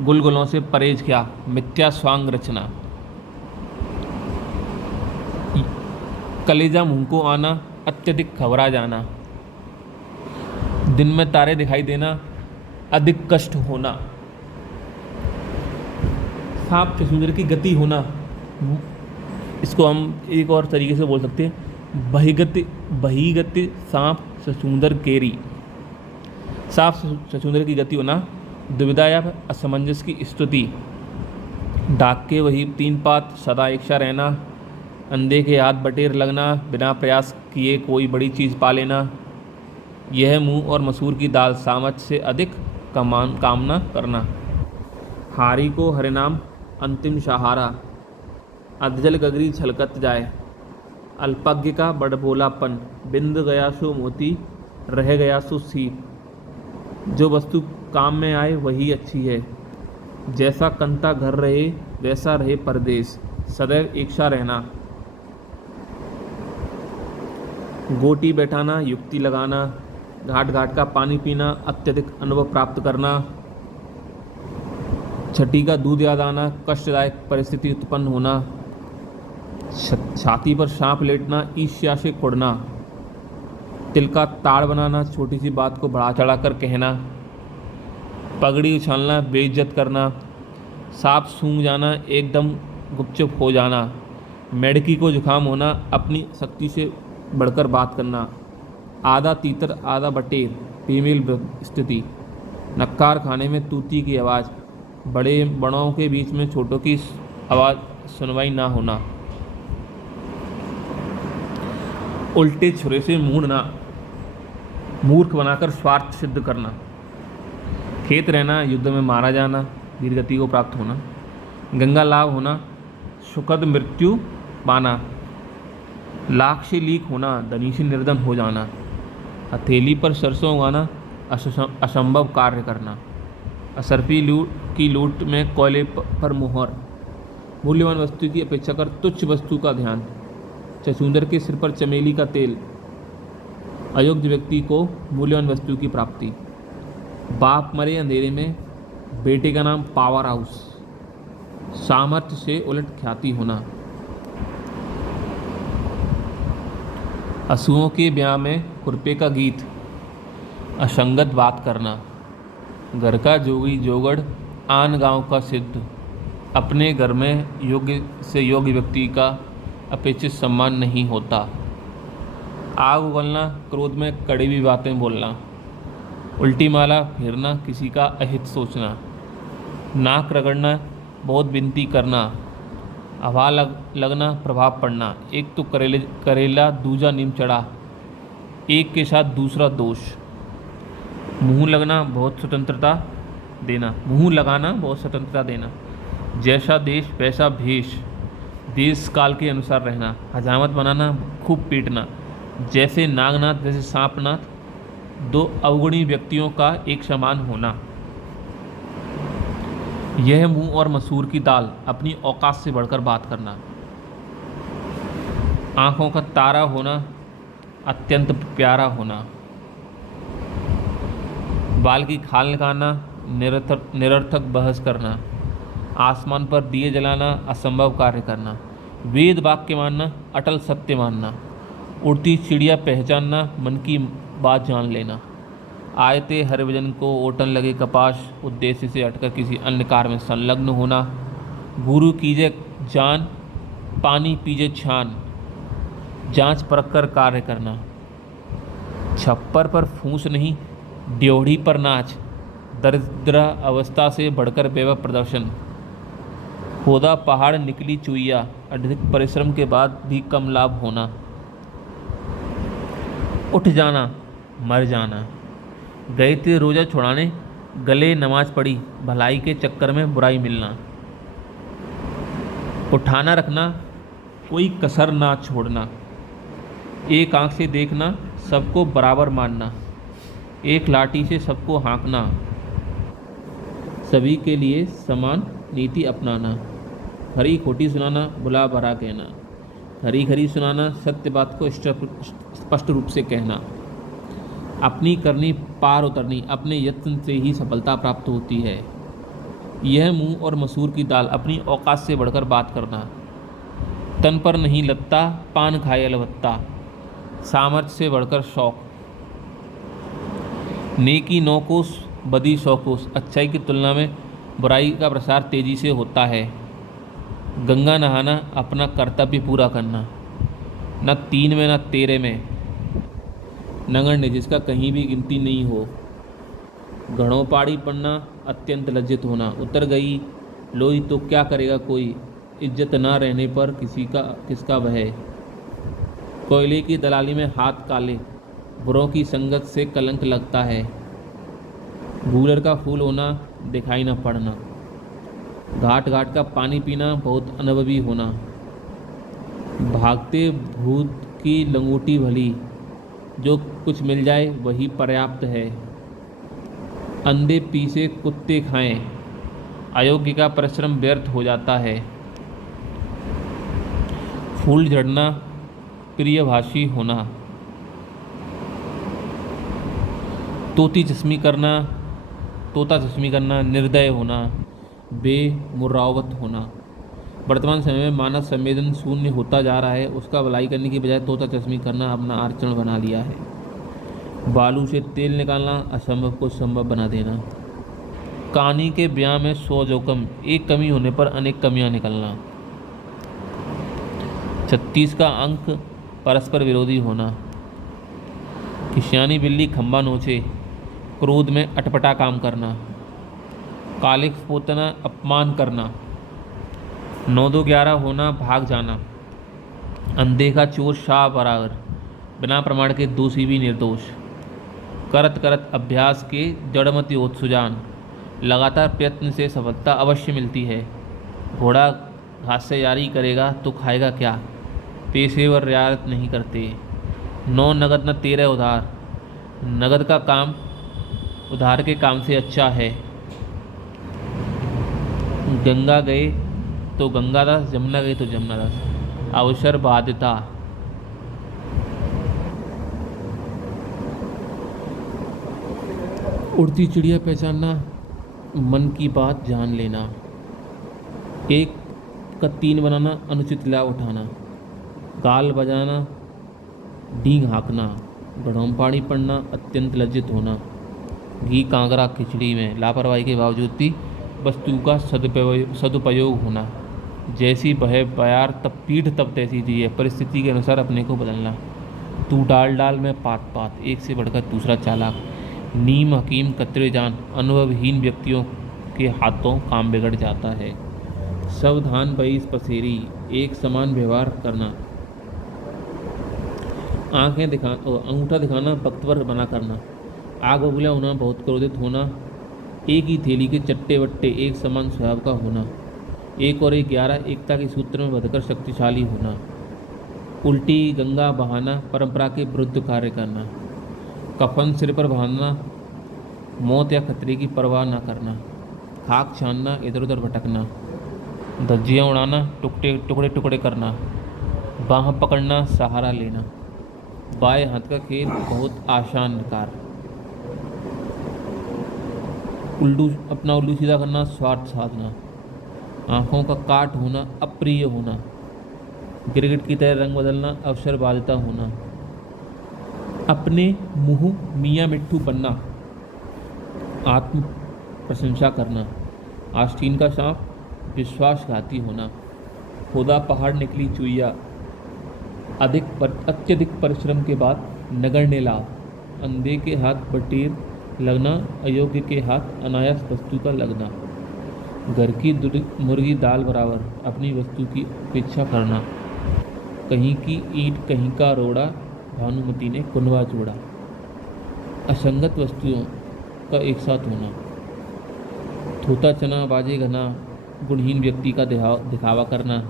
गुलगुलों से परहेज क्या, मिथ्या स्वांग रचना। कलेजा मुंह को आना, अत्यधिक घबरा जाना। दिन में तारे दिखाई देना, अधिक कष्ट होना। सांप चुंदर की गति होना, इसको हम एक और तरीके से बोल सकते हैं, बहिगति सांप चुंदर केरी। सांप चुंदर की गति होना, दुविधा या असमंजस की स्तुति। डाक के वही तीन पात, सदा इच्छा रहना। अंधे के हाथ बटेर लगना, बिना प्रयास किए कोई बड़ी चीज़ पा लेना। यह मुंह और मसूर की दाल, सामर्थ्य से अधिक कामना करना। हारी को हरिनाम, अंतिम सहारा। अधजल गगरी छलकत जाए। अल्पज्ञ का बड़बोलापन, बिंद गया सो मोती, रह गया सो सीप। जो वस्तु काम में आए वही अच्छी है। जैसा कंता घर रहे वैसा रहे परदेश, सदैव इच्छा रहना। गोटी बैठाना, युक्ति लगाना। घाट घाट का पानी पीना, अत्यधिक अनुभव प्राप्त करना। छठी का दूध याद आना, कष्टदायक परिस्थिति उत्पन्न होना। छाती पर सांप लेटना, ईर्ष्या से कुड़ना। तिल का ताड़ बनाना, छोटी सी बात को बढ़ा चढ़ा कर कहना। पगड़ी उछालना, बेइज्जत करना। सांप सूंघ जाना, एकदम गुपचुप हो जाना। मेढकी को जुकाम होना, अपनी शक्ति से बढ़कर बात करना। आधा तीतर आधा बटेर, फीमेल स्थिति। नक्कार खाने में तूती की आवाज़, बड़ों के बीच में छोटों की आवाज़ सुनवाई ना होना। उल्टे छुरे से मूंढना, मूर्ख बनाकर स्वार्थ सिद्ध करना। खेत रहना, युद्ध में मारा जाना, वीरगति को प्राप्त होना। गंगा लाभ होना, सुखद मृत्यु पाना। लाख से लीक होना, धनी से निर्धन हो जाना। हथेली पर सरसों उगाना, असंभव कार्य करना। असरफी की लूट में कोयले पर मुहर। मूल्यवान वस्तु की अपेक्षा कर तुच्छ वस्तु का ध्यान। चचूंदर के सिर पर चमेली का तेल। अयोग्य व्यक्ति को मूल्यवान वस्तु की प्राप्ति। बाप मरे अंधेरे में, बेटे का नाम पावर हाउस। सामर्थ्य से उलट ख्याति होना। असुओं के ब्याह में खुरपे का गीत। असंगत बात करना। घर का जोगी जोगड़, आन गांव का सिद्ध। अपने घर में योग्य व्यक्ति का अपेक्षित सम्मान नहीं होता। आग उगलना, क्रोध में कड़वी बातें बोलना, उल्टी माला फेरना, किसी का अहित सोचना, नाक रगड़ना, बहुत विनती करना, हवा लगना, प्रभाव पड़ना, एक तो करेला दूजा नीम चढ़ा, एक के साथ दूसरा दोष, मुंह लगना, बहुत स्वतंत्रता देना, मुंह लगाना, बहुत स्वतंत्रता देना, जैसा देश वैसा भेष, देश काल के अनुसार रहना, हजामत बनाना, खूब पीटना, जैसे नागनाथ जैसे सांपनाथ, दो अवगुणी व्यक्तियों का एक समान होना। यह मूंग और मसूर की दाल, अपनी औकात से बढ़कर बात करना, आंखों का तारा होना, अत्यंत प्यारा होना, बाल की खाल निकालना, निरर्थक बहस करना, आसमान पर दिए जलाना, असंभव कार्य करना, वेद वाक्य मानना, अटल सत्य मानना, उड़ती चिड़िया पहचानना, मन की बात जान लेना, आयते हरिभजन को ओटन लगे कपाश, उद्देश्य से हटकर किसी अन्य कार्य में संलग्न होना, गुरु कीजे जान, पानी पीजे छान, जांच परख कर कार्य करना, छप्पर पर फूंस नहीं, ड्योढ़ी पर नाच, दरिद्र अवस्था से बढ़कर वैभव प्रदर्शन, खोदा पहाड़ निकली चुईया, अधिक परिश्रम के बाद भी कम लाभ होना, उठ जाना, मर जाना, गए थे रोज़ा छुड़ाने, गले नमाज पढ़ी, भलाई के चक्कर में बुराई मिलना, उठाना रखना, कोई कसर ना छोड़ना, एक आंख से देखना, सबको बराबर मानना, एक लाठी से सबको हाँकना, सभी के लिए समान नीति अपनाना, खरी खोटी सुनाना, बुला भरा कहना, खरी खरी सुनाना, सत्य बात को स्पष्ट रूप से कहना, अपनी करनी पार उतरनी, अपने यत्न से ही सफलता प्राप्त होती है। यह मूंग और मसूर की दाल, अपनी औकात से बढ़कर बात करना, तन पर नहीं लगता, पान खाए अलबत्ता, सामर्थ्य से बढ़कर शौक, नेकी 9 कोस, बदी 100 कोस, अच्छाई की तुलना में बुराई का प्रसार तेजी से होता है। गंगा नहाना, अपना कर्तव्य पूरा करना, न 3 में न 13 में, नगण्य जिसका कहीं भी गिनती नहीं हो, घड़ों पाड़ी पड़ना, अत्यंत लज्जित होना, उतर गई लोई तो क्या करेगा कोई, इज्जत ना रहने पर किसका वह, कोयले की दलाली में हाथ काले, बुरों की संगत से कलंक लगता है, गूलर का फूल होना, दिखाई न पड़ना, घाट घाट का पानी पीना, बहुत अनुभवी होना, भागते भूत की लंगोटी भली, जो कुछ मिल जाए वही पर्याप्त है, अंधे पीसे कुत्ते खाएं, अयोग्य का परिश्रम व्यर्थ हो जाता है, फूल झड़ना, प्रियभाषी होना, तोता चश्मी करना, निर्दय होना, बेमुरावत होना। वर्तमान समय में मानव संवेदन शून्य होता जा रहा है, उसका भलाई करने की बजाय तोता चश्मी करना अपना आचरण बना लिया है। बालू से तेल निकालना, असंभव को संभव बना देना, कहानी के ब्याह में 100 जोखम, एक कमी होने पर अनेक कमियां निकलना, 36 का अंक, परस्पर विरोधी होना, खिसियानी बिल्ली खंबा नोचे, क्रोध में अटपटा काम करना, कालिक पोतना, अपमान करना, 9-2-11 होना, भाग जाना, अनदेखा चोर शाह बराबर, बिना प्रमाण के दोषी भी निर्दोष, करत करत अभ्यास के जड़मति ओत सुजान, लगातार प्रयत्न से सफलता अवश्य मिलती है, घोड़ा घास से यारी करेगा तो खाएगा क्या, पेशेवर रियायत नहीं करते, 9 नगद न 13 उधार, नगद का काम उधार के काम से अच्छा है, गंगा गए तो गंगादास, जमुना गई तो जमुनादास, अवसर बाध्यता, उड़ती चिड़िया पहचानना, मन की बात जान लेना, 1 का 3 बनाना, अनुचित लाभ उठाना, गाल बजाना, डींग हाँकना, घड़ों में पानी पड़ना, अत्यंत लज्जित होना, घी कांगरा खिचड़ी में, लापरवाही के बावजूद भी वस्तु का सदुपयोग होना, जैसी बहे बयार तब पीठ तब तैसी दी है, परिस्थिति के अनुसार अपने को बदलना, तू डाल डाल में पात पात, एक से बढ़कर दूसरा चालाक। नीम हकीम कतरे जान, अनुभवहीन व्यक्तियों के हाथों काम बिगड़ जाता है। सावधान बईस पसेरी, एक समान व्यवहार करना। आंखें दिखा अंगूठा दिखाना, वक्तवर बना करना। आग बबूला होना, बहुत क्रोधित होना। एक ही थैली के चट्टे वट्टे, एक समान स्वभाव का होना। एक और एक 11, एकता के सूत्र में बंधकर शक्तिशाली होना। उल्टी गंगा बहाना, परंपरा के विरुद्ध कार्य करना। कफन सिर पर बांधना, मौत या खतरे की परवाह न करना। खाक छानना, इधर उधर भटकना। धज्जियाँ उड़ाना, टुकड़े टुकड़े टुकड़े करना। बाह पकड़ना, सहारा लेना। बाएं हाथ का खेल, बहुत आसान कार्य। उल्लू सीधा करना, स्वार्थ साधना। आंखों का काट होना, अप्रिय होना। गिरगिट की तरह रंग बदलना, अवसर बाधिता होना। अपने मुंह मियाँ मिट्ठू बनना, आत्म प्रशंसा करना। आस्तीन का सांप, विश्वासघाती होना। खुदा पहाड़ निकली चुईया, अत्यधिक परिश्रम के बाद नगण्य लाभ। अंधे के हाथ बटेर लगना, अयोग्य के हाथ अनायास वस्तु का लगना। घर की मुर्गी दाल बराबर, अपनी वस्तु की अपेक्षा करना। कहीं की ईंट कहीं का रोड़ा, भानुमति ने कुनवा जोड़ा। असंगत वस्तुओं का एक साथ होना। थोता चना बाजे घना, गुणहीन व्यक्ति का दिखावा करना।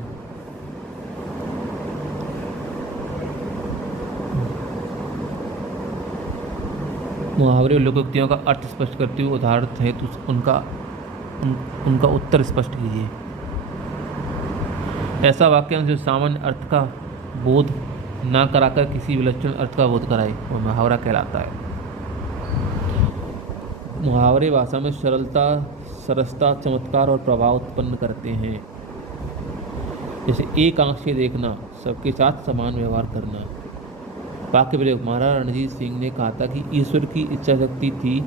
मुहावरे और लोकोक्तियों का अर्थ स्पष्ट करते हुए उदाहरण है तो उनका उत्तर स्पष्ट कीजिए। ऐसा वाक्य जो सामान्य अर्थ का बोध ना कराकर किसी विलक्षण अर्थ का बोध कराए वह मुहावरा कहलाता है। मुहावरे भाषा में सरलता, सरसता, चमत्कार और प्रभाव उत्पन्न करते हैं। जैसे एक आंख से देखना, सबके साथ समान व्यवहार करना। वाक्य प्रयोग, महाराजा रणजीत सिंह ने कहा था कि ईश्वर की इच्छा शक्ति थी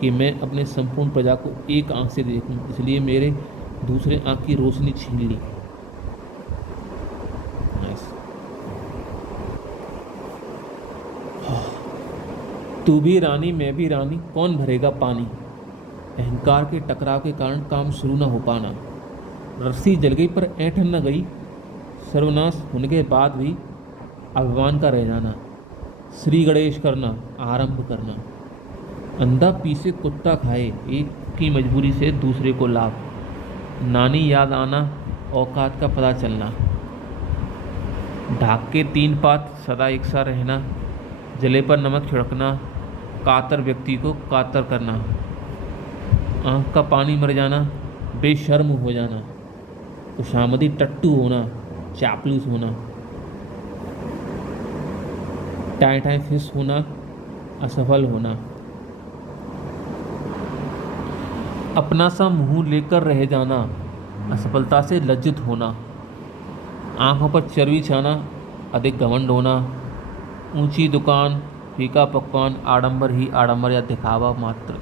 कि मैं अपने संपूर्ण प्रजा को एक आंख से देखूं, इसलिए मेरे दूसरे आंख की रोशनी छीन ली। तू भी रानी मैं भी रानी, कौन भरेगा पानी। अहंकार के टकराव के कारण काम शुरू न हो पाना। रस्सी जल गई पर ऐंठन न गई, सर्वनाश होने के बाद भी अभिमान का रह जाना। श्री गणेश करना, आरंभ करना। अंधा पीसे कुत्ता खाए, एक की मजबूरी से दूसरे को लाभ। नानी याद आना, औकात का पता चलना। ढाक के 3 पात, सदा एक सा रहना। जले पर नमक छिड़कना, कातर व्यक्ति को कातर करना। आंख का पानी मर जाना, बेशर्म हो जाना। खुशामदी टट्टू होना, चापलूस होना। टाए टाए फिस होना, असफल होना। अपना सा मुंह लेकर रह जाना, असफलता से लज्जित होना। आंखों पर चर्बी छाना, अधिक घमंड होना। ऊंची दुकान, फीका पकवान, आडंबर ही आडंबर या दिखावा मात्र।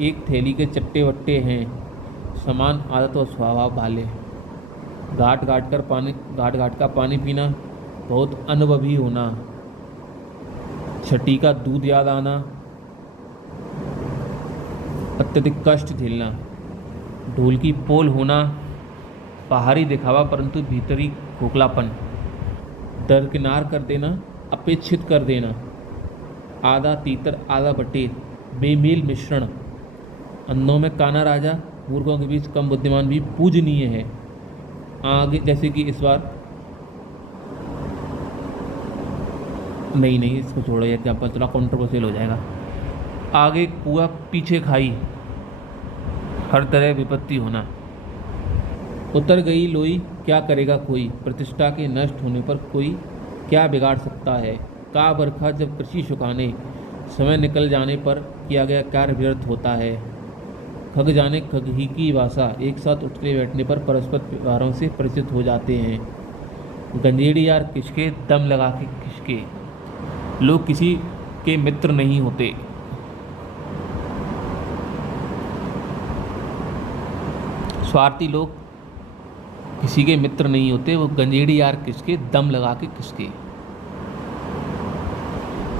एक थैली के चट्टे वट्टे हैं, समान आदत और स्वभाव वाले। घाट घाट का पानी पीना, बहुत अनुभवी होना। छठी का दूध याद आना, अत्यधिक कष्ट झेलना। ढोल की पोल होना, बाहरी दिखावा परंतु भीतरी खोखलापन। दरकिनार कर देना, अपेक्षित कर देना। आधा तीतर आधा बटेर, बेमेल मिश्रण। अंधों में काना राजा, मूर्खों के बीच कम बुद्धिमान भी पूजनीय है। आगे जैसे कि इस बार नहीं इसको छोड़ो, एग्जाम्पल थोड़ा कॉन्ट्रोवर्शियल हो जाएगा। आगे कुआ पीछे खाई, हर तरह विपत्ति होना। उतर गई लोई, क्या करेगा कोई। प्रतिष्ठा के नष्ट होने पर कोई क्या बिगाड़ सकता है। का बरखा जब कृषि सुखाने, समय निकल जाने पर किया गया कार्य व्यर्थ होता है। खग जाने खग ही की भाषा, एक साथ उठने बैठने पर परस्पर व्यवहारों से परिचित हो जाते हैं। गंजेड़ी यार किसके, दम लगा के किसके। लोग किसी के मित्र नहीं होते। स्वार्थी लोग किसी के मित्र नहीं होते, वो गंजेड़ी यार किसके, दम लगा के किसके।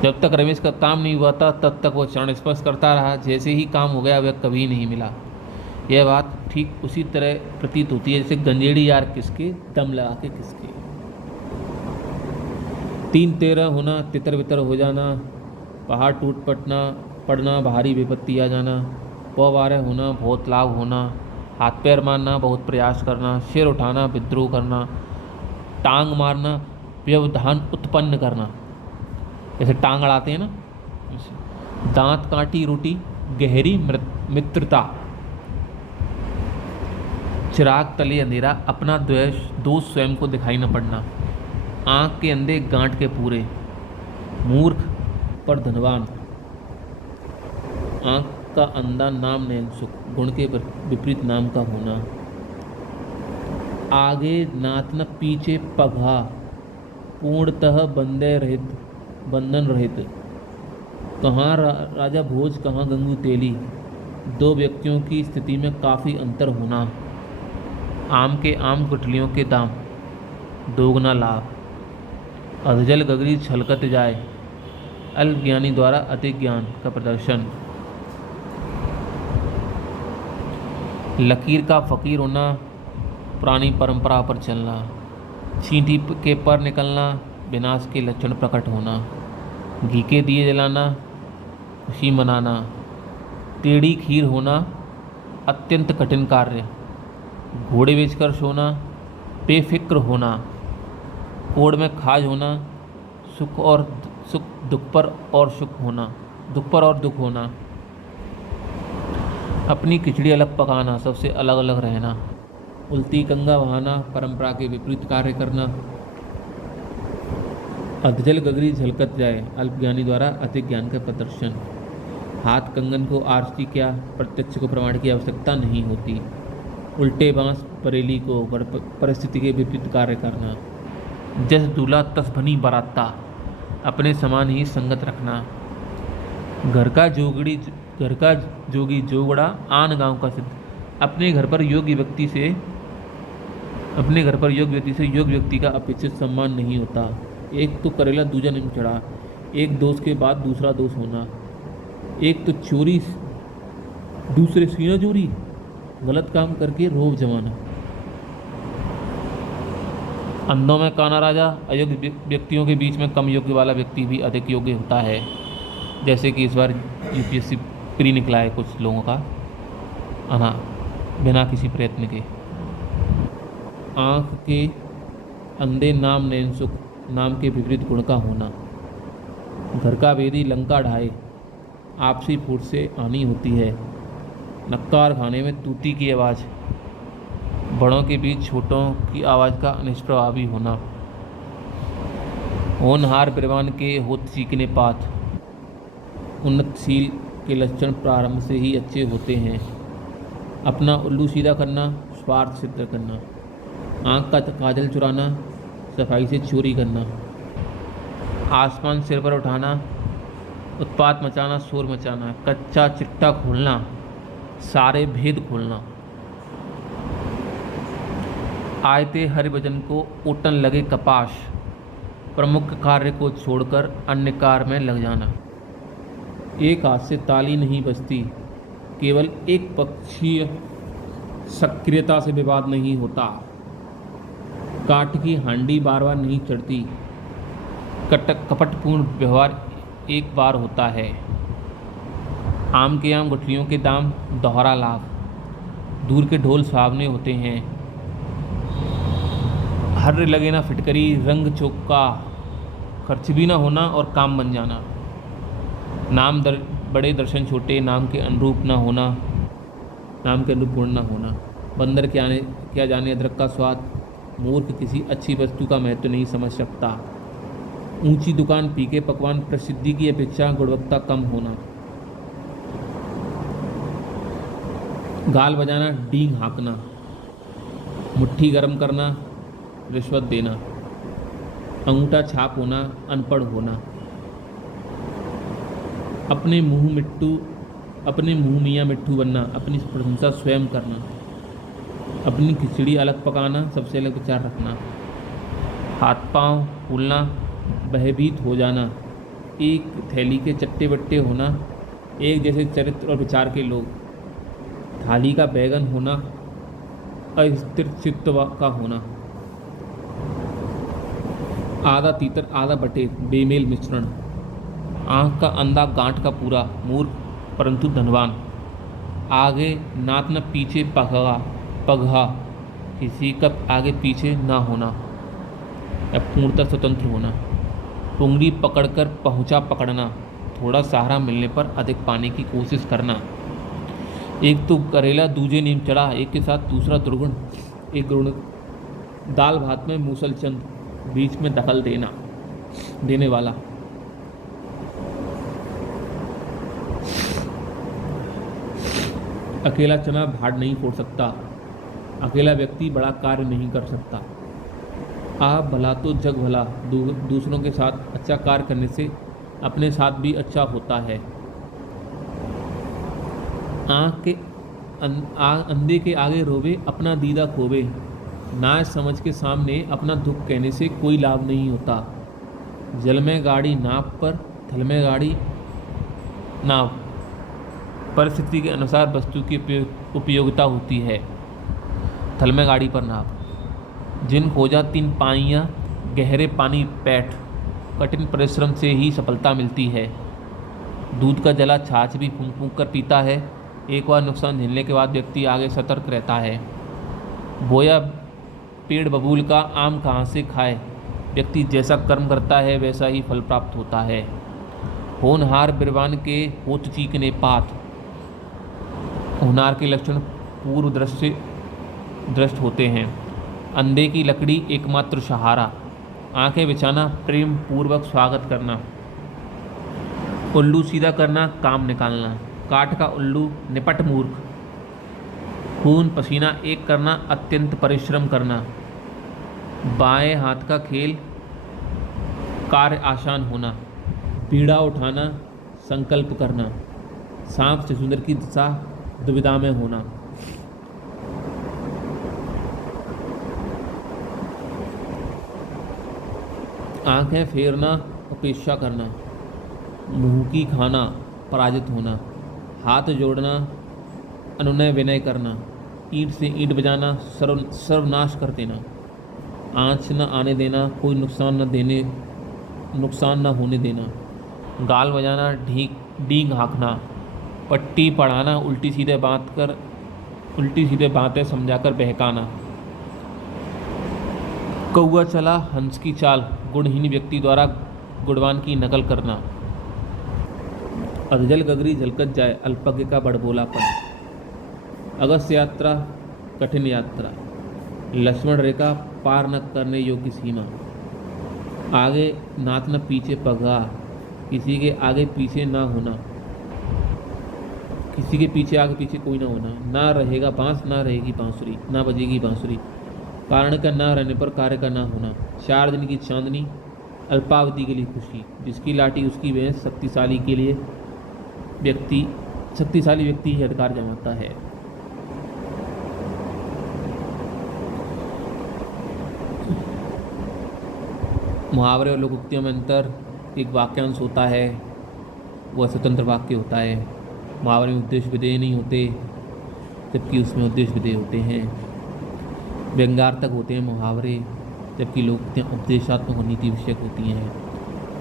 जब तक रमेश का काम नहीं हुआ था तब तक वो चरण स्पर्श करता रहा। जैसे ही काम हो गया वह कभी नहीं मिला। यह बात ठीक उसी तरह प्रतीत होती है जैसे गंजेड़ी यार किसके, दम लगा के किसके। 3-13 होना, तितर बितर हो जाना, पहाड़ टूट पड़ना, भारी विपत्ति आ जाना। 12 होना, बहुत लाभ होना, हाथ पैर मारना, बहुत प्रयास करना, सिर उठाना, विद्रोह करना, टांग मारना, व्यवधान उत्पन्न करना, जैसे टांग अड़ाते हैं ना, दांत काटी रोटी, गहरी मित्रता, चिराग तले अंधेरा, अपना दोष स्वयं को दिखाई न पड़ना, आँख के अंधे गांठ के पूरे, मूर्ख पर धनवान, आँख का अंधा नाम नैन सुख, गुण के विपरीत नाम का होना, आगे नाथ न पीछे पघा, पूर्णतः बंधन रहित, कहाँ राजा भोज कहाँ गंगू तेली, 2 व्यक्तियों की स्थिति में काफ़ी अंतर होना, आम के आम गुठलियों के दाम, दोगुना लाभ, अधजल गगरी छलकत जाए, अल्प ज्ञानी द्वारा अति ज्ञान का प्रदर्शन, लकीर का फकीर होना, पुरानी परंपरा पर चलना, चींटी के पर निकलना, विनाश के लक्षण प्रकट होना, घी के दिए जलाना, खुशी मनाना, टेढ़ी खीर होना, अत्यंत कठिन कार्य, घोड़े बेचकर सोना, बेफिक्र होना, कोड़ में खाज होना, दुख पर और दुख होना, अपनी खिचड़ी अलग पकाना, सबसे अलग अलग रहना, उल्टी कंगा बहाना, परंपरा के विपरीत कार्य करना, अधजल गगरी झलकत जाए, अल्पज्ञानी द्वारा अति ज्ञान का प्रदर्शन, हाथ कंगन को आरती क्या, प्रत्यक्ष को प्रमाण की आवश्यकता नहीं होती, उल्टे बांस बरेली को, परिस्थिति के विपरीत कार्य करना, जस दूल्हा तस भनी बराता, अपने समान ही संगत रखना, घर का जोगी जोगड़ा आन गांव का सिद्ध, अपने घर पर योग्य व्यक्ति से योग्य व्यक्ति का अपेक्षित सम्मान नहीं होता। एक तो करेला दूजा निम चढ़ा, एक दोष के बाद दूसरा दोष होना, एक तो चोरी दूसरे सीना चोरी, गलत काम करके रोब जमाना, अंधों में काना राजा, अयोग्य व्यक्तियों के बीच में कम योग्य वाला व्यक्ति भी अधिक योग्य होता है। जैसे कि इस बार यूपीएससी प्री निकला है कुछ लोगों का, बिना किसी प्रयत्न के। आँख के अंधे नाम नैन सुख, नाम के विपरीत गुण का होना, घर का वेदी लंका ढाए, आपसी फूट से हानि होती है, नक्कार खाने में तूती की आवाज़, बड़ों के बीच छोटों की आवाज़ का निष्प्रभावी होना, होनहार विद्वान के होत सीखने पात, उन्नतशील के लक्षण प्रारंभ से ही अच्छे होते हैं, अपना उल्लू सीधा करना, स्वार्थ सिद्ध करना, आँख का काजल चुराना, सफाई से चोरी करना, आसमान सिर पर उठाना, उत्पात मचाना, शोर मचाना, कच्चा चिट्टा खोलना, सारे भेद खोलना, आयते हरिभजन को ओटन लगे कपाश, प्रमुख कार्य को छोड़कर अन्य कार्य में लग जाना, एक हाथ से ताली नहीं बजती, केवल एक पक्षीय सक्रियता से विवाद नहीं होता, काठ की हांडी बार बार नहीं चढ़ती, कपटपूर्ण व्यवहार एक बार होता है, आम के आम गुठलियों के दाम, दोहरा लाभ, दूर के ढोल सुहावने होते हैं, हर्र लगे ना फिटकरी, रंग चौका, खर्च भी ना होना और काम बन जाना, नाम बड़े दर्शन छोटे, नाम के अनुरूप ना होना, नाम के अनुरूप गुण ना होना, बंदर क्या जाने अदरक का स्वाद, मूर्ख किसी अच्छी वस्तु का महत्व नहीं समझ सकता, ऊंची दुकान फीके पकवान, प्रसिद्धि की अपेक्षा गुणवत्ता कम होना, गाल बजाना, डींग हाँकना, मुट्ठी गरम करना, रिश्वत देना, अंगूठा छाप होना, अनपढ़ होना, अपने मुंह मियाँ मिट्ठू बनना, अपनी प्रशंसा स्वयं करना, अपनी खिचड़ी अलग पकाना, सबसे अलग विचार रखना, हाथ पांव फूलना, भयभीत हो जाना, एक थैली के चट्टे बट्टे होना, एक जैसे चरित्र और विचार के लोग, थाली का बैगन होना, अस्थिर चित्त का होना, आधा तीतर आधा बटेर बेमेल मिश्रण, आँख का अंधा गांठ का पूरा मूर्ख परंतु धनवान, आगे नात न पीछे पगहा, किसी का आगे पीछे ना होना या पूर्णतः स्वतंत्र होना, पुंगली पकड़कर पहुंचा पकड़ना, थोड़ा सहारा मिलने पर अधिक पाने की कोशिश करना, एक तो करेला दूजे नीम चढ़ा, एक के साथ दूसरा दुर्गुण, एक गुण, दाल भात में मूसलचंद, बीच में दखल देने वाला, अकेला चना भाड़ नहीं फोड़ सकता, अकेला व्यक्ति बड़ा कार्य नहीं कर सकता, आप भला तो जग भला, दूसरों के साथ अच्छा कार्य करने से अपने साथ भी अच्छा होता है। अंधे के आगे रोवे अपना दीदा खोवे, ना समझ के सामने अपना दुख कहने से कोई लाभ नहीं होता। जल में गाड़ी नाव पर, थल में गाड़ी नाव, परिस्थिति के अनुसार वस्तु की उपयोगिता होती है। थल में गाड़ी पर नाव, जिन खोजा 3 पाइयाँ गहरे पानी पैठ, कठिन परिश्रम से ही सफलता मिलती है। दूध का जला छाछ भी फूंक फूंक कर पीता है। एक बार नुकसान झेलने के बाद व्यक्ति आगे सतर्क रहता है। बोया पेड़ बबूल का आम कहाँ से खाए, व्यक्ति जैसा कर्म करता है वैसा ही फल प्राप्त होता है। होनहार बिरबान के होत चीकने पात, होनहार के लक्षण पूर्व दृष्ट होते हैं। अंधे की लकड़ी एकमात्र सहारा, आंखें बिछाना, प्रेम पूर्वक स्वागत करना, उल्लू सीधा करना, काम निकालना, काठ का उल्लू निपट मूर्ख, खून पसीना एक करना, अत्यंत परिश्रम करना, बाएं हाथ का खेल, कार्य आसान होना, पीड़ा उठाना, संकल्प करना, सांप चुकंदर की दशा दुविधा में होना। आंखें फेरना, अपेक्षा करना, मुंह की खाना, पराजित होना, हाथ जोड़ना, अनुनय विनय करना, ईंट से ईंट बजाना, सर्वनाश कर देना, आँच न आने देना, कोई नुकसान न होने देना, गाल बजाना, डींग हाँकना, पट्टी पढ़ाना, उल्टी सीधे बातें समझाकर बहकाना, कौआ चला हंस की चाल, गुणहीन व्यक्ति द्वारा गुणवान की नकल करना, अधजल गगरी झलकत जाए, अल्पज्ञ का बड़बोलापन, अगस्त्य यात्रा कठिन यात्रा, लक्ष्मण रेखा पार न करने योग्य सीमा, आगे नाथ न पीछे पगहा, किसी के आगे पीछे ना होना, किसी के पीछे आगे पीछे कोई ना होना, ना रहेगा बांस ना रहेगी बांसुरी, ना बजेगी बांसुरी, कारण का ना रहने पर कार्य का ना होना, 4 दिन की चांदनी, अल्पावधि के लिए खुशी, जिसकी लाठी उसकी भैंस, शक्तिशाली व्यक्ति ही अधिकार जमाता है। मुहावरे और लोकोक्तियों में अंतर, एक वाक्यांश होता है वह स्वतंत्र वाक्य होता है। मुहावरे में उद्देश्य विधेय नहीं होते, जबकि उसमें उद्देश्य विधेय होते हैं। व्यंग्यार्थक होते हैं मुहावरे, जबकि लोकोक्तियाँ उपदेशात्मक और नीति विषयक होती हैं।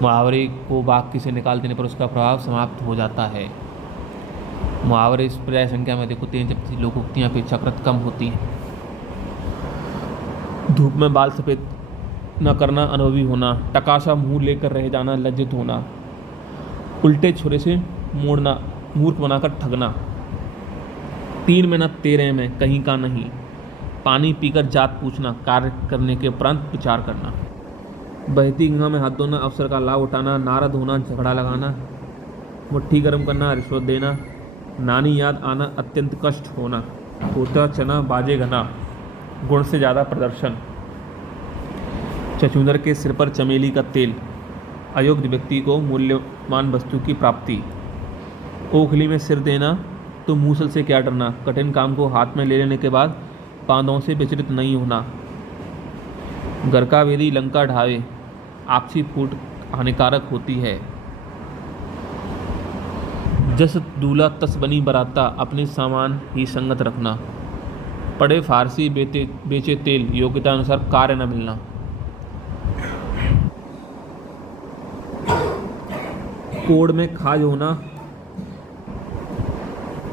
मुहावरे को वाक्य से निकाल देने पर उसका प्रभाव समाप्त हो जाता है। मुहावरे इस पर्याय संख्या में अधिक होते हैं, जबकि लोकोक्तियाँ अपेक्षाकृत कम होती हैं। धूप में बाल सफ़ेद न करना, अनुभवी होना, टकासा मुंह लेकर रह जाना, लज्जित होना, उल्टे छुरे से मोड़ना, मूर्ख बनाकर ठगना, 3 में न 13 में, कहीं का नहीं, पानी पीकर जात पूछना, कार्य करने के उपरांत विचार करना, बहती गंगा में हाथ धोना, अवसर का लाभ उठाना, नारद होना, झगड़ा लगाना, मुट्ठी गर्म करना, रिश्वत देना, नानी याद आना, अत्यंत कष्ट होना, होता चना बाजे घना, गुण से ज़्यादा प्रदर्शन, चचूंदर के सिर पर चमेली का तेल, अयोग्य व्यक्ति को मूल्यवान वस्तु की प्राप्ति, ओखली में सिर देना तो मूसल से क्या डरना, कठिन काम को हाथ में ले लेने के बाद बांधों से विचलित नहीं होना, घर का वेदी लंका ढावे, आपसी फूट हानिकारक होती है, जस दूल्हा तस बनी बराता, अपने सामान ही संगत रखना। पढ़े फारसी बेचे तेल, योग्यता अनुसार कार्य न मिलना। कोड में खाज होना,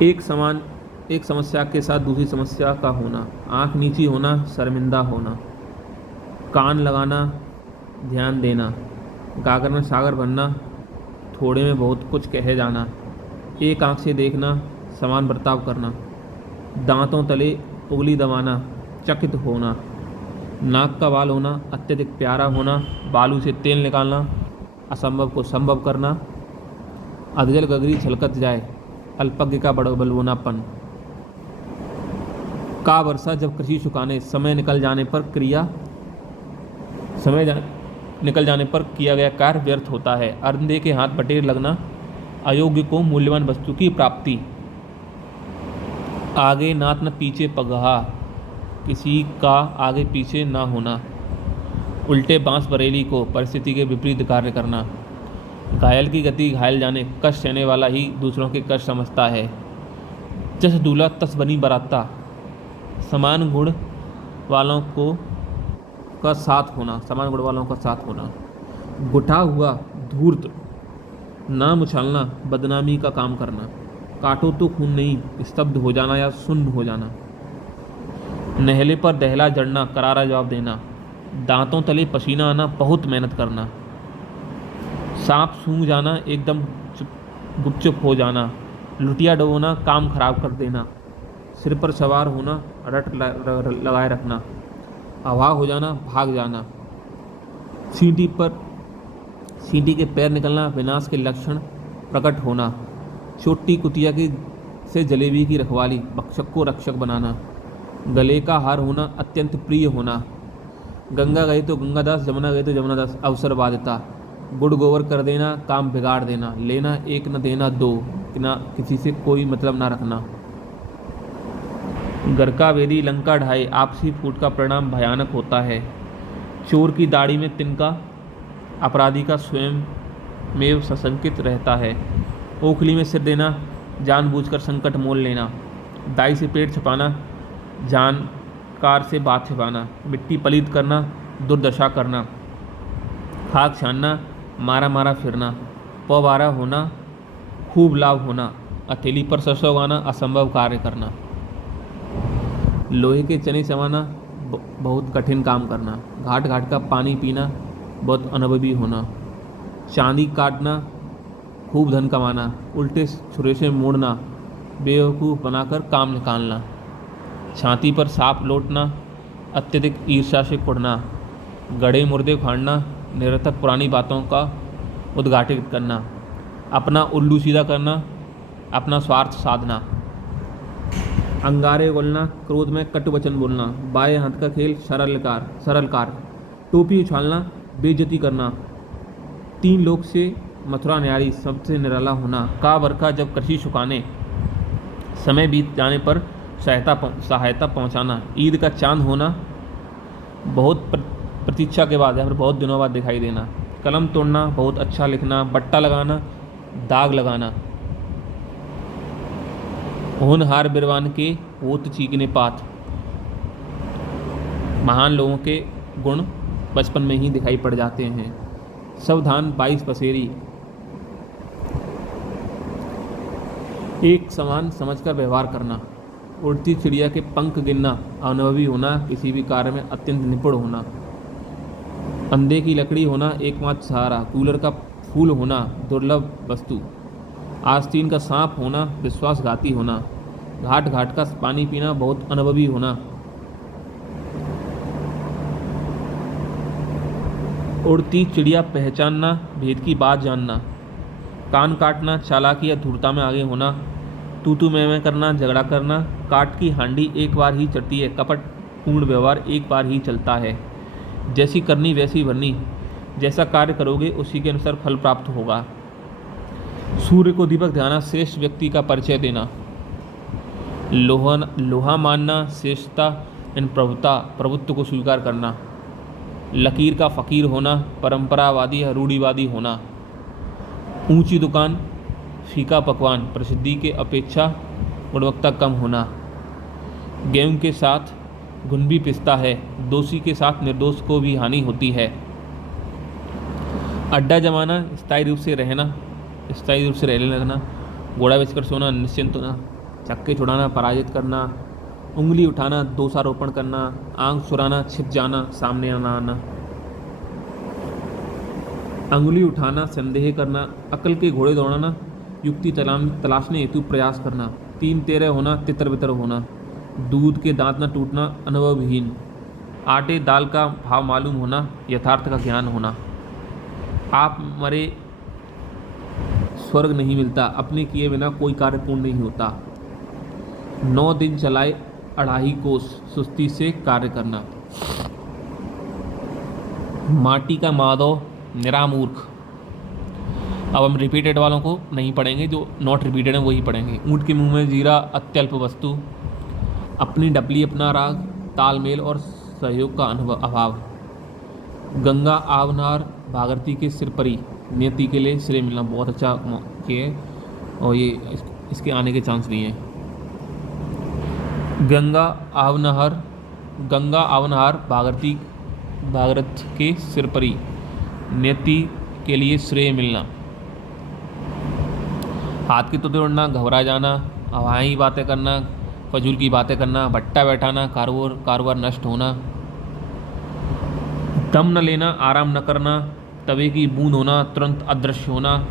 एक समस्या के साथ दूसरी समस्या का होना। आंख नीची होना, शर्मिंदा होना। कान लगाना, ध्यान देना। गागर में सागर भरना, थोड़े में बहुत कुछ कहे जाना। एक आंख से देखना, समान बर्ताव करना। दांतों तले उंगली दबाना, चकित होना। नाक का बाल होना, अत्यधिक प्यारा होना। बालू से तेल निकालना, असंभव को संभव करना। अधजल गगरी छलकत जाए, अल्पज्ञ का बलबोनापन। का वर्षा जब कृषि सुखाने, समय निकल जाने पर किया गया कार्य व्यर्थ होता है। अंधे के हाथ बटेर लगना, अयोग्य को मूल्यवान वस्तु की प्राप्ति। आगे नात न पीछे पगहा, किसी का आगे पीछे ना होना। उल्टे बांस बरेली को, परिस्थिति के विपरीत कार्य करना। घायल की गति घायल जाने, कष्ट सहने वाला ही दूसरों के कष्ट समझता है। जस दूल्हा तस बनी बराता, समान गुण वालों का साथ होना। गुठा हुआ, धूर्त, नाम उछालना, बदनामी का काम करना। काटो तो खून नहीं, स्तब्ध हो जाना या सुन्न हो जाना। नहले पर दहला जड़ना, करारा जवाब देना। दांतों तले पसीना आना, बहुत मेहनत करना। सांप सूंघ जाना, एकदम गुपचुप हो जाना। लुटिया डबोना, काम खराब कर देना। सिर पर सवार होना, रट लगाए रखना। हवा हो जाना, भाग जाना। सीढ़ी के पैर निकलना, विनाश के लक्षण प्रकट होना। छोटी कुतिया से जलेबी की रखवाली, भक्षक को रक्षक बनाना। गले का हार होना, अत्यंत प्रिय होना। गंगा गए तो गंगादास, जमुना गए तो जमुनादास, अवसर बाध्यता। गुड़ गोबर कर देना, काम बिगाड़ देना। लेना एक न देना दो, ना किसी से कोई मतलब ना रखना। घर का वेदी लंका ढाए, आपसी फूट का परिणाम भयानक होता है। चोर की दाढ़ी में तिनका, अपराधी का स्वयं में सशंकित रहता है। ओखली में सिर देना, जानबूझकर संकट मोल लेना। दाई से पेट छुपाना, जानकार से बात छिपाना। मिट्टी पलीत करना, दुर्दशा करना। खाक छानना, मारा मारा फिरना। पवारा होना, खूब लाभ होना। हथेली पर सरसों उगाना, असंभव कार्य करना। लोहे के चने चबाना, बहुत कठिन काम करना। घाट घाट का पानी पीना, बहुत अनुभवी होना। चांदी काटना, खूब धन कमाना। उल्टे छुरे से मोड़ना, बेवकूफ़ बनाकर काम निकालना। छाती पर सांप लौटना, अत्यधिक ईर्ष्या से कुढ़ना। गड़े मुर्दे फाड़ना, निरर्थक पुरानी बातों का उद्घाटित करना। अपना उल्लू सीधा करना, अपना स्वार्थ साधना। अंगारे उगलना, क्रोध में कटु वचन बोलना। बाएं हाथ का खेल, सरल कार्य। टोपी उछालना, बेइज्जती करना। 3 लोक से मथुरा न्यारी, सबसे निराला होना। का वर्षा जब कृषि सुखाने, समय बीत जाने पर सहायता पहुंचाना। ईद का चांद होना, बहुत प्रतीक्षा के बाद या फिर बहुत दिनों बाद दिखाई देना। कलम तोड़ना, बहुत अच्छा लिखना। बट्टा लगाना, दाग लगाना। होनहार बिरवान के होत चीकने पात। महान लोगों के गुण बचपन में ही दिखाई पड़ जाते हैं। सावधान 22 पसेरी, एक समान समझकर व्यवहार करना। उड़ती चिड़िया के पंख गिनना, अनुभवी होना। किसी भी कार्य में अत्यंत निपुण होना। अंधे की लकड़ी होना, एकमात्र सहारा। कूलर का फूल होना, दुर्लभ वस्तु। आस्तीन का सांप होना, विश्वासघाती होना। घाट घाट का पानी पीना, बहुत अनुभवी होना। उड़ती चिड़िया पहचानना, भेद की बात जानना। कान काटना, चालाकी या धूर्तता में आगे होना। तू मैं करना, झगड़ा करना। काट की हांडी एक बार ही चढ़ती है, कपट पूर्ण व्यवहार एक बार ही चलता है। जैसी करनी वैसी भरनी, जैसा कार्य करोगे उसी के अनुसार फल प्राप्त होगा। सूर्य को दीपक ध्याना, श्रेष्ठ व्यक्ति का परिचय देना। लोहा मानना, श्रेष्ठता इन प्रभुत्व को स्वीकार करना। लकीर का फकीर होना, परंपरावादी या रूढ़िवादी होना। ऊंची दुकान, फीका पकवान, प्रसिद्धि के अपेक्षा गुणवत्ता कम होना। गेहूं के साथ घुन भी पिसता है, दोषी के साथ निर्दोष को भी हानि होती है। अड्डा जमाना, स्थायी रूप से रहना, स्थायी रूप से रहने लगना। घोड़ा बेचकर सोना, निश्चिंत होना। चक्के छुड़ाना, पराजित करना। उंगली उठाना, दोषारोपण करना। आंख चुराना, छिप जाना, सामने आना। अंगुली उठाना, संदेह करना। अकल के घोड़े दौड़ाना, युक्ति तलाशने हेतु प्रयास करना। तीन तेरह होना, तितर बितर होना। दूध के दांत न टूटना, अनुभवहीन। आटे दाल का भाव मालूम होना, यथार्थ का ज्ञान होना। आप मरे स्वर्ग नहीं मिलता, अपने किए बिना कोई कार्य पूर्ण नहीं होता। 9 दिन चलाए 2.5 कोस, सुस्ती से कार्य करना। माटी का माधव, निरामूर्ख। अब हम रिपीटेड वालों को नहीं पढ़ेंगे, जो नॉट रिपीटेड हैं वही पढ़ेंगे। ऊँट के मुंह में जीरा, अत्यल्प वस्तु। अपनी डपली, अपना राग, तालमेल और सहयोग का अभाव। गंगा आवनार, भागीरथी के सिर परी, नियति के लिए श्रेय मिलना। बहुत अच्छा ये है और ये इसके आने के चांस नहीं है। गंगा आवनहार, भागीरथ के सिर परी, नियति के लिए श्रेय मिलना। हाथ की तुते उड़ना, घबरा जाना, हवाई बातें करना, फजूल की बातें करना, भट्टा बैठाना, कारोबार नष्ट होना। दम न लेना, आराम न करना, तवे की बूंद होना, तुरंत अदृश्य होना।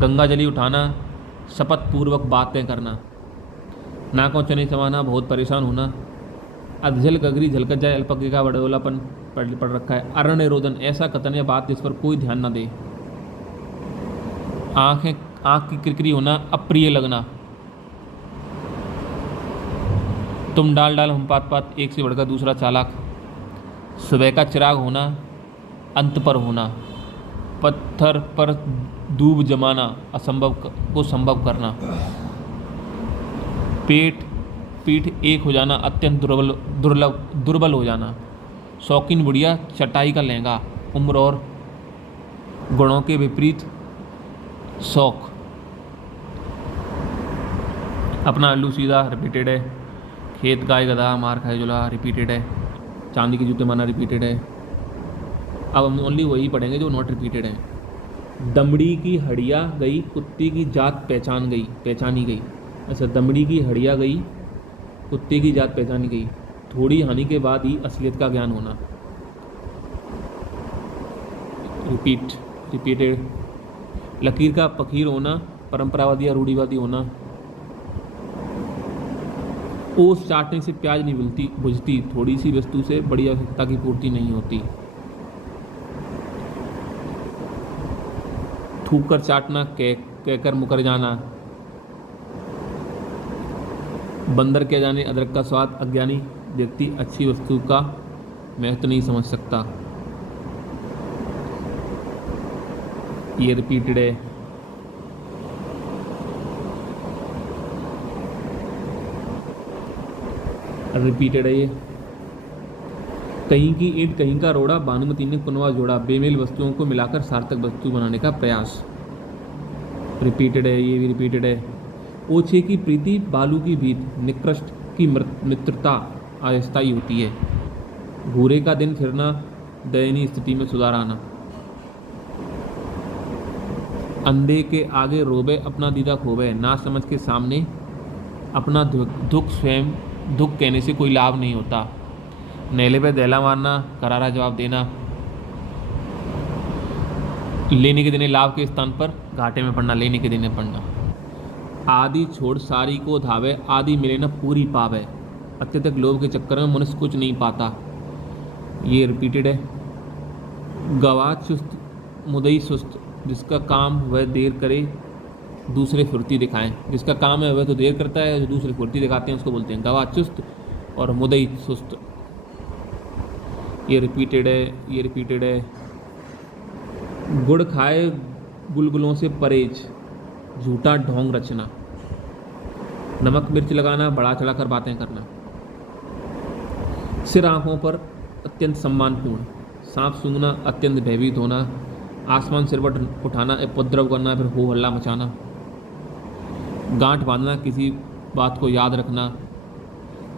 गंगा जली उठाना, शपथ पूर्वक बातें करना। नाकों चने चबाना, बहुत परेशान होना। अधजल गगरी, झलकत जाए, अल्पज्ञ का बड़ोलापन पढ़ रखा है। अरण्य रोदन, ऐसा कथन या बात जिस पर कोई ध्यान न दे। आँख की किरकिरी होना, अप्रिय लगना। तुम डाल हम पात, एक से बढ़कर दूसरा चालाक। सुबह का चिराग होना, अंत पर होना। पत्थर पर दूब जमाना, असंभव को संभव करना। पीठ एक हो जाना, अत्यंत दुर्बल हो जाना। शौकीन बुढ़िया, चटाई का लहंगा। उम्र और गुणों के विपरीत शौक। अपना अल्लू सीधा, रिपीटेड है। खेत गाय गधा, मार खाए जुला, रिपीटेड है। चांदी के जूते माना, रिपीटेड है। अब हम ओनली वही पढ़ेंगे जो नॉट रिपीटेड है। दमड़ी की हड़िया गई, कुत्ते की जात पहचानी गई। अच्छा, दमड़ी की हड़िया गई, कुत्ते की जात पहचानी गई। थोड़ी हानि के बाद ही असलियत का ज्ञान होना। रिपीटेड। लकीर का फकीर होना, परंपरावादी या रूढ़िवादी होना। ओस चाटने से प्याज नहीं बुझती, थोड़ी सी वस्तु से बड़ी आवश्यकता की पूर्ति नहीं होती। थूक कर चाटना, कहकर मुकर जाना। बंदर कह जाने अदरक का स्वाद, अज्ञानी व्यक्ति अच्छी वस्तु का महत्व नहीं समझ सकता। ये रिपीटेड है। रिपीटेड है ये। कहीं की ईंट कहीं का रोड़ा, भानुमती ने कुनवा जोड़ा। बेमेल वस्तुओं को मिलाकर सार्थक वस्तु बनाने का प्रयास। रिपीटेड है, ये भी रिपीटेड है। ओछे की प्रीति, बालू की भीत। निकृष्ट की मित्रता अस्थायी होती है। भूरे का दिन फिरना, दयनीय स्थिति में सुधार आना। अंधे के आगे रोबे, अपना दीदा खोबे। ना समझ के सामने अपना दुख कहने से कोई लाभ नहीं होता। नेले पे दहला मारना, करारा जवाब देना। लेने के देने लाभ के स्थान पर घाटे में पड़ना, लेने के देने पड़ना। आदि छोड़ सारी को धावे, आदि मिले न पूरी पावे। अत्यधिक लोभ के चक्कर में मनुष्य कुछ नहीं पाता। ये रिपीटेड है। गवाह चुस्त, मुदई सुस्त। जिसका काम वह देर करे, दूसरे फुर्ती दिखाएं। जिसका काम है वह तो देर करता है, जो दूसरे फुर्ती दिखाते हैं उसको बोलते हैं गवाह चुस्त और मुदई सुस्त। ये रिपीटेड है। गुड़ खाए गुलगुलों से परहेज, झूठा ढोंग रचना। नमक मिर्च लगाना, बढ़ा चढ़ा कर बातें करना। सिर आंखों पर, अत्यंत सम्मानपूर्ण। सांप सूंघना, अत्यंत भयभीत होना। आसमान सिर पर उठाना, उपद्रव करना, फिर हो हल्ला मचाना। गांठ बांधना, किसी बात को याद रखना।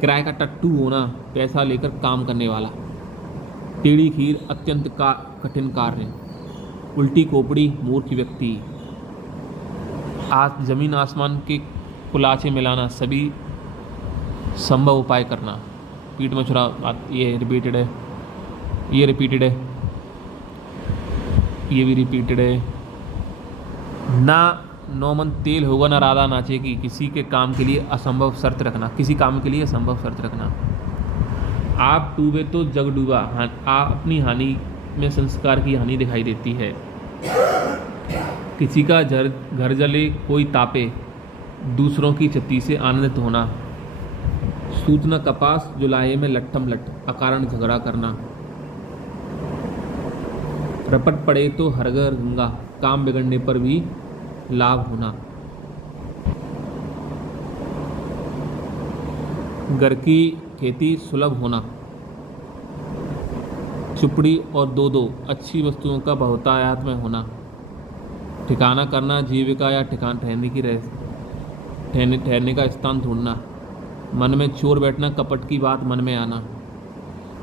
किराए का टट्टू होना, पैसा लेकर काम करने वाला। टेढ़ी खीर, अत्यंत कठिन कार्य। उल्टी खोपड़ी, मूर्ख व्यक्ति। आज जमीन आसमान के कुलाचे मिलाना, सभी संभव उपाय करना। पीठ में छुरा, ये रिपीटेड है, ये रिपीटेड है, ये भी रिपीटेड है। ना नौमन तेल होगा ना राधा नाचेगी। किसी के काम के लिए असंभव शर्त रखना, किसी काम के लिए असंभव शर्त रखना। आप डूबे तो जग डूबा। आप अपनी हानि में संस्कार की हानि दिखाई देती है। किसी का घर जले कोई तापे, दूसरों की क्षति से आनंदित होना। सूतना कपास, जुलाहे में लट्ठम लट, अकारण झगड़ा करना। रपट पड़े तो हरगर गंगा, काम बिगड़ने पर भी लाभ होना। घर की खेती सुलभ होना। चुपड़ी और दो अच्छी वस्तुओं का बहुतायत में होना। ठिकाना करना, जीविका या ठिकान ठहरने का स्थान ढूंढना। मन में चोर बैठना, कपट की बात मन में आना।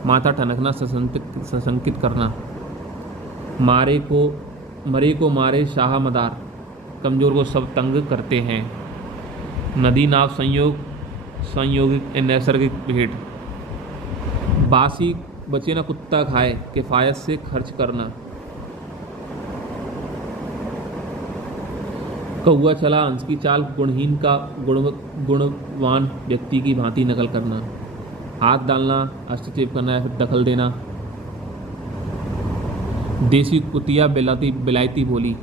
माथा ठनकना, सशंकित करना। मरे को मारे शाह मदार, कमजोर को सब तंग करते हैं। नदी नाव संयोगिक नैसर्गिक भेंट। बासी बचे ना कुत्ता खाए, किफ़ायत से खर्च करना। कौआ चला हंस की चाल, गुणहीन का गुणवान व्यक्ति की भांति नकल करना। हाथ डालना, हस्तक्षेप करना या फिर दखल देना। देसी कुतिया बिलायती बोली,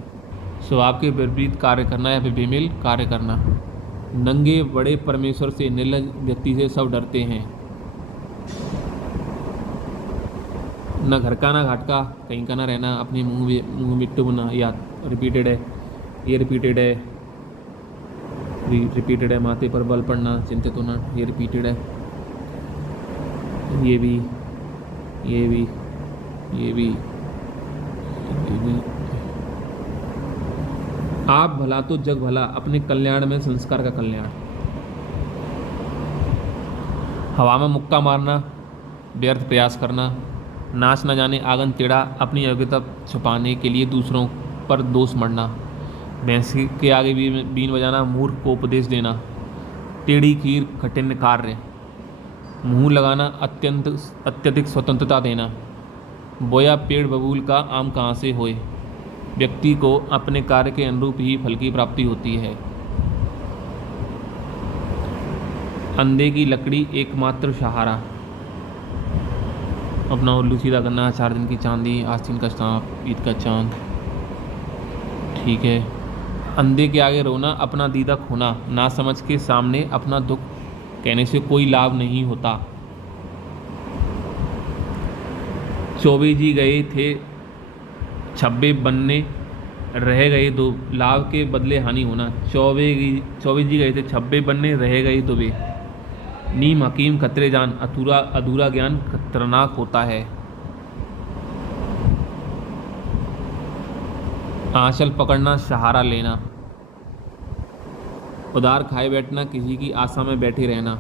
स्वभाव के विपरीत कार्य करना या फिर बेमेल कार्य करना। नंगे बड़े परमेश्वर से, निर्लज व्यक्ति से सब डरते हैं। न घर का ना घाट का, कहीं का ना रहना, अपने मुंह मिट्टू बना। या रिपीटेड है, ये रिपीटेड है, रिपीटेड है। माथे पर बल पड़ना, चिंतित होना, ये रिपीटेड है। ये भी, ये भी, ये भी, ये भी। आप भला तो जग भला, अपने कल्याण में संस्कार का कल्याण। हवा में मुक्का मारना, व्यर्थ प्रयास करना। नाच न जाने आंगन टेढ़ा, अपनी योग्यता छुपाने के लिए दूसरों पर दोष मढ़ना। भैंस के आगे बीन बजाना, मूर्ख को उपदेश देना। टेढ़ी खीर, कठिन कार्य। मुंह लगाना, अत्यधिक स्वतंत्रता देना। बोया पेड़ बबूल का, आम कहाँ से होए। व्यक्ति को अपने कार्य के अनुरूप ही फल की प्राप्ति होती है। अंधे की लकड़ी, एकमात्र सहारा। अपना उल्लू सीधा करना, 4 दिन की चांदी, आस्तीन का सांप, ईद का चांद। ठीक है। अंधे के आगे रोना, अपना दीदा खोना। ना समझ के सामने अपना दुख कहने से कोई लाभ नहीं होता। चौबे जी गए थे 26 बनने, रह गए 2, लाभ के बदले हानि होना। चौबे जी गए थे 26 बनने, रह गए 2। नीम हकीम खतरे जान, अधूरा ज्ञान खतरनाक होता है। आंचल पकड़ना, सहारा लेना। उधार खाए बैठना, किसी की आशा में बैठे रहना।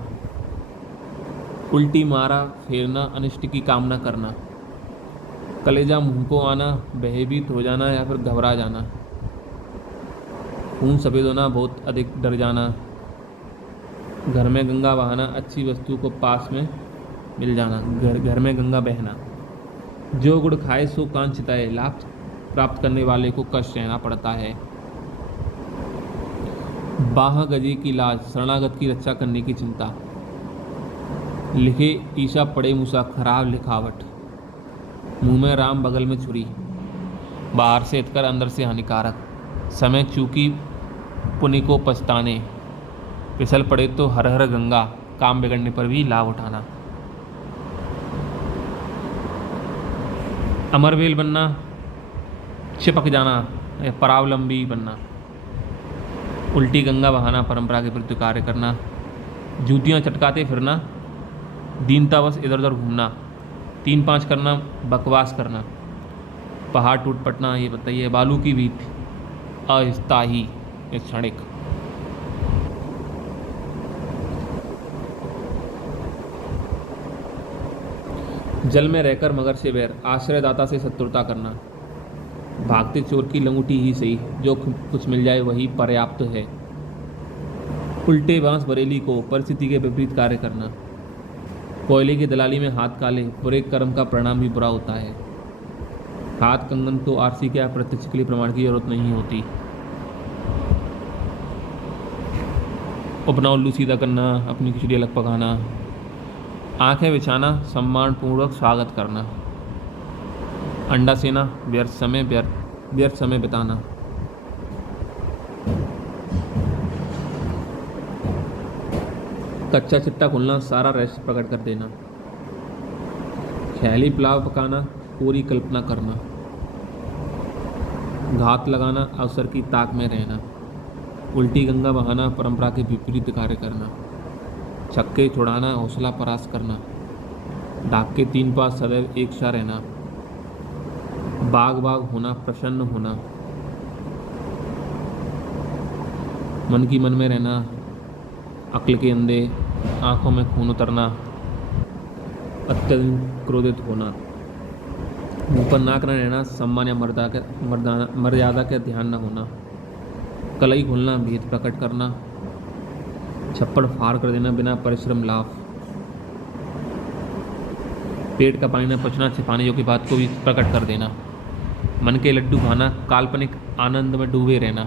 उल्टी मारा फेरना, अनिष्ट की कामना करना। कलेजा मुंह को आना, भयभीत हो जाना या फिर घबरा जाना। खून सफ़ेद होना, बहुत अधिक डर जाना। घर में गंगा बहाना, अच्छी वस्तु को पास में मिल जाना। घर में गंगा बहना। जो गुड़ खाए सो कान चिताए, लाभ प्राप्त करने वाले को कष्ट सहना पड़ता है। बाह गजे की लाज, शरणागत की रक्षा करने की चिंता। लिखे ईशा पड़े मूसा, खराब लिखावट। मुंह में राम, बगल में छुरी। बाहर से हितकर, अंदर से हानिकारक। समय चूकी पुण्य को पछताने। फिसल पड़े तो हर हर गंगा, काम बिगड़ने पर भी लाभ उठाना। अमरवेल बनना, चिपक जाना या परावलंबी बनना। उल्टी गंगा बहाना, परंपरा के प्रति कार्य करना। जूतियाँ चटकाते फिरना, दीनतावश इधर उधर घूमना। 3-5 करना, बकवास करना। पहाड़ टूट पड़ना, ये बताइए। बालू की भीत, अस्थायी, क्षणिक। जल में रहकर मगर से बैर, आश्रयदाता से शत्रुता करना। भागते चोर की लंगूटी ही सही, जो कुछ मिल जाए वही पर्याप्त है। उल्टे बांस बरेली को, परिस्थिति के विपरीत कार्य करना। कोयले की दलाली में हाथ काले, बुरे कर्म का परिणाम भी बुरा होता है। हाथ कंगन तो आरसी क्या प्रत्यक्ष के लिए प्रमाण की जरूरत नहीं होती। अपना उल्लू सीधा करना, अपनी खिचड़ी अलग पकाना। आंखें बिछाना, सम्मान पूर्वक स्वागत करना। अंडा सेना, व्यर्थ समय बिताना। कच्चा चिट्टा खुलना, सारा रहस्य प्रकट कर देना। ख्याली पुलाव पकाना, पूरी कल्पना करना। घात लगाना, अवसर की ताक में रहना। उल्टी गंगा बहाना, परंपरा के विपरीत कार्य करना। छक्के छुड़ाना, हौसला परास्त करना। डाक के 3 पास सदैव एक सा रहना। बाग होना, प्रसन्न होना। मन की मन में रहना, अक्ल के अंधे, आंखों में खून उतरना। अत्यधिक क्रोधित होना। मुंह पर नाक न रहना, सम्मान या मर्यादा का ध्यान न होना। कलई खोलना, भेद प्रकट करना। छप्पड़ फाड़ कर देना, बिना परिश्रम लाभ। पेट का पानी न पचना, छिपाने योग्य बात को भी प्रकट कर देना। मन के लड्डू खाना, काल्पनिक आनंद में डूबे रहना।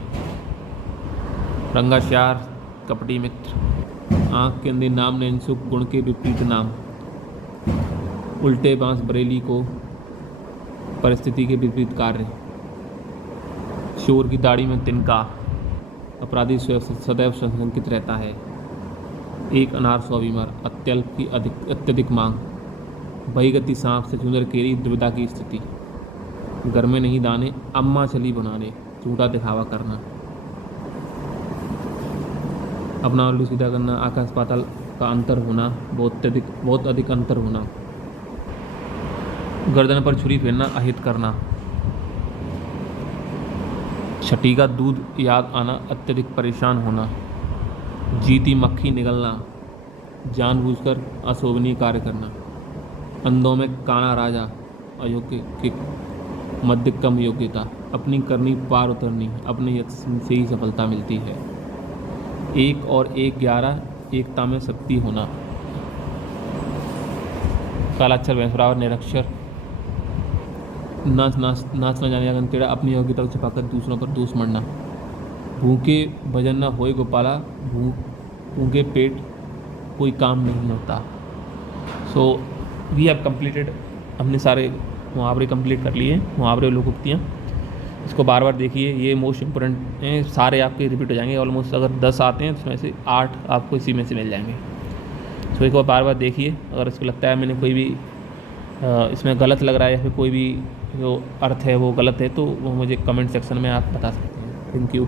रंगाश्यार, कपटी मित्र। आँख के अंदर नाम नैनसुख, गुण के विपरीत नाम। उल्टे बांस बरेली को, परिस्थिति के विपरीत कार्य। चोर की दाढ़ी में तिनका, अपराधी सदैव संशंकित रहता है। एक अनार 100 बीमार, अत्यल्प की अत्यधिक मांग। बहीगति सांप से चुंदर केरी, दुविधा की स्थिति। घर में नहीं दाने, अम्मा चली बनाने, झूठा दिखावा करना। अपना उल्लू सीधा करना, आकाश पाताल का अंतर होना, बहुत अधिक अंतर होना। गर्दन पर छुरी फेरना, अहित करना। छठी का दूध याद आना, अत्यधिक परेशान होना। जीती मक्खी निगलना, जानबूझकर अशोभनीय कार्य करना। अंधों में काना राजा, अयोग्य के मध्य कम योग्यता। अपनी करनी पार उतरनी, अपने यत्न से ही सफलता मिलती है। 1 और 1 11, एकता में शक्ति होना। कालाक्षर भैंस बराबर निरक्षर। नाच न जाने अगन टेढ़ा, अपनी योग्यता को छिपाकर दूसरों पर दोष मढ़ना। भूखे भजन न होए गोपाला, भूखे पेट कोई काम नहीं होता। सो वी हैव कंप्लीटेड, हमने सारे मुहावरे कंप्लीट कर लिए, मुहावरे लोकोक्तियाँ। इसको बार बार देखिए, ये मोस्ट इम्पोर्टेंट हैं। सारे आपके रिपीट हो जाएंगे ऑलमोस्ट। अगर 10 आते हैं तो उसमें से 8 आपको इसी में से मिल जाएंगे। सो एक बार बार बार देखिए। अगर इसको लगता है मैंने कोई भी इसमें गलत लग रहा है या फिर कोई भी जो अर्थ है वो गलत है तो वो मुझे कमेंट सेक्शन में आप बता सकते हैं। Thank you.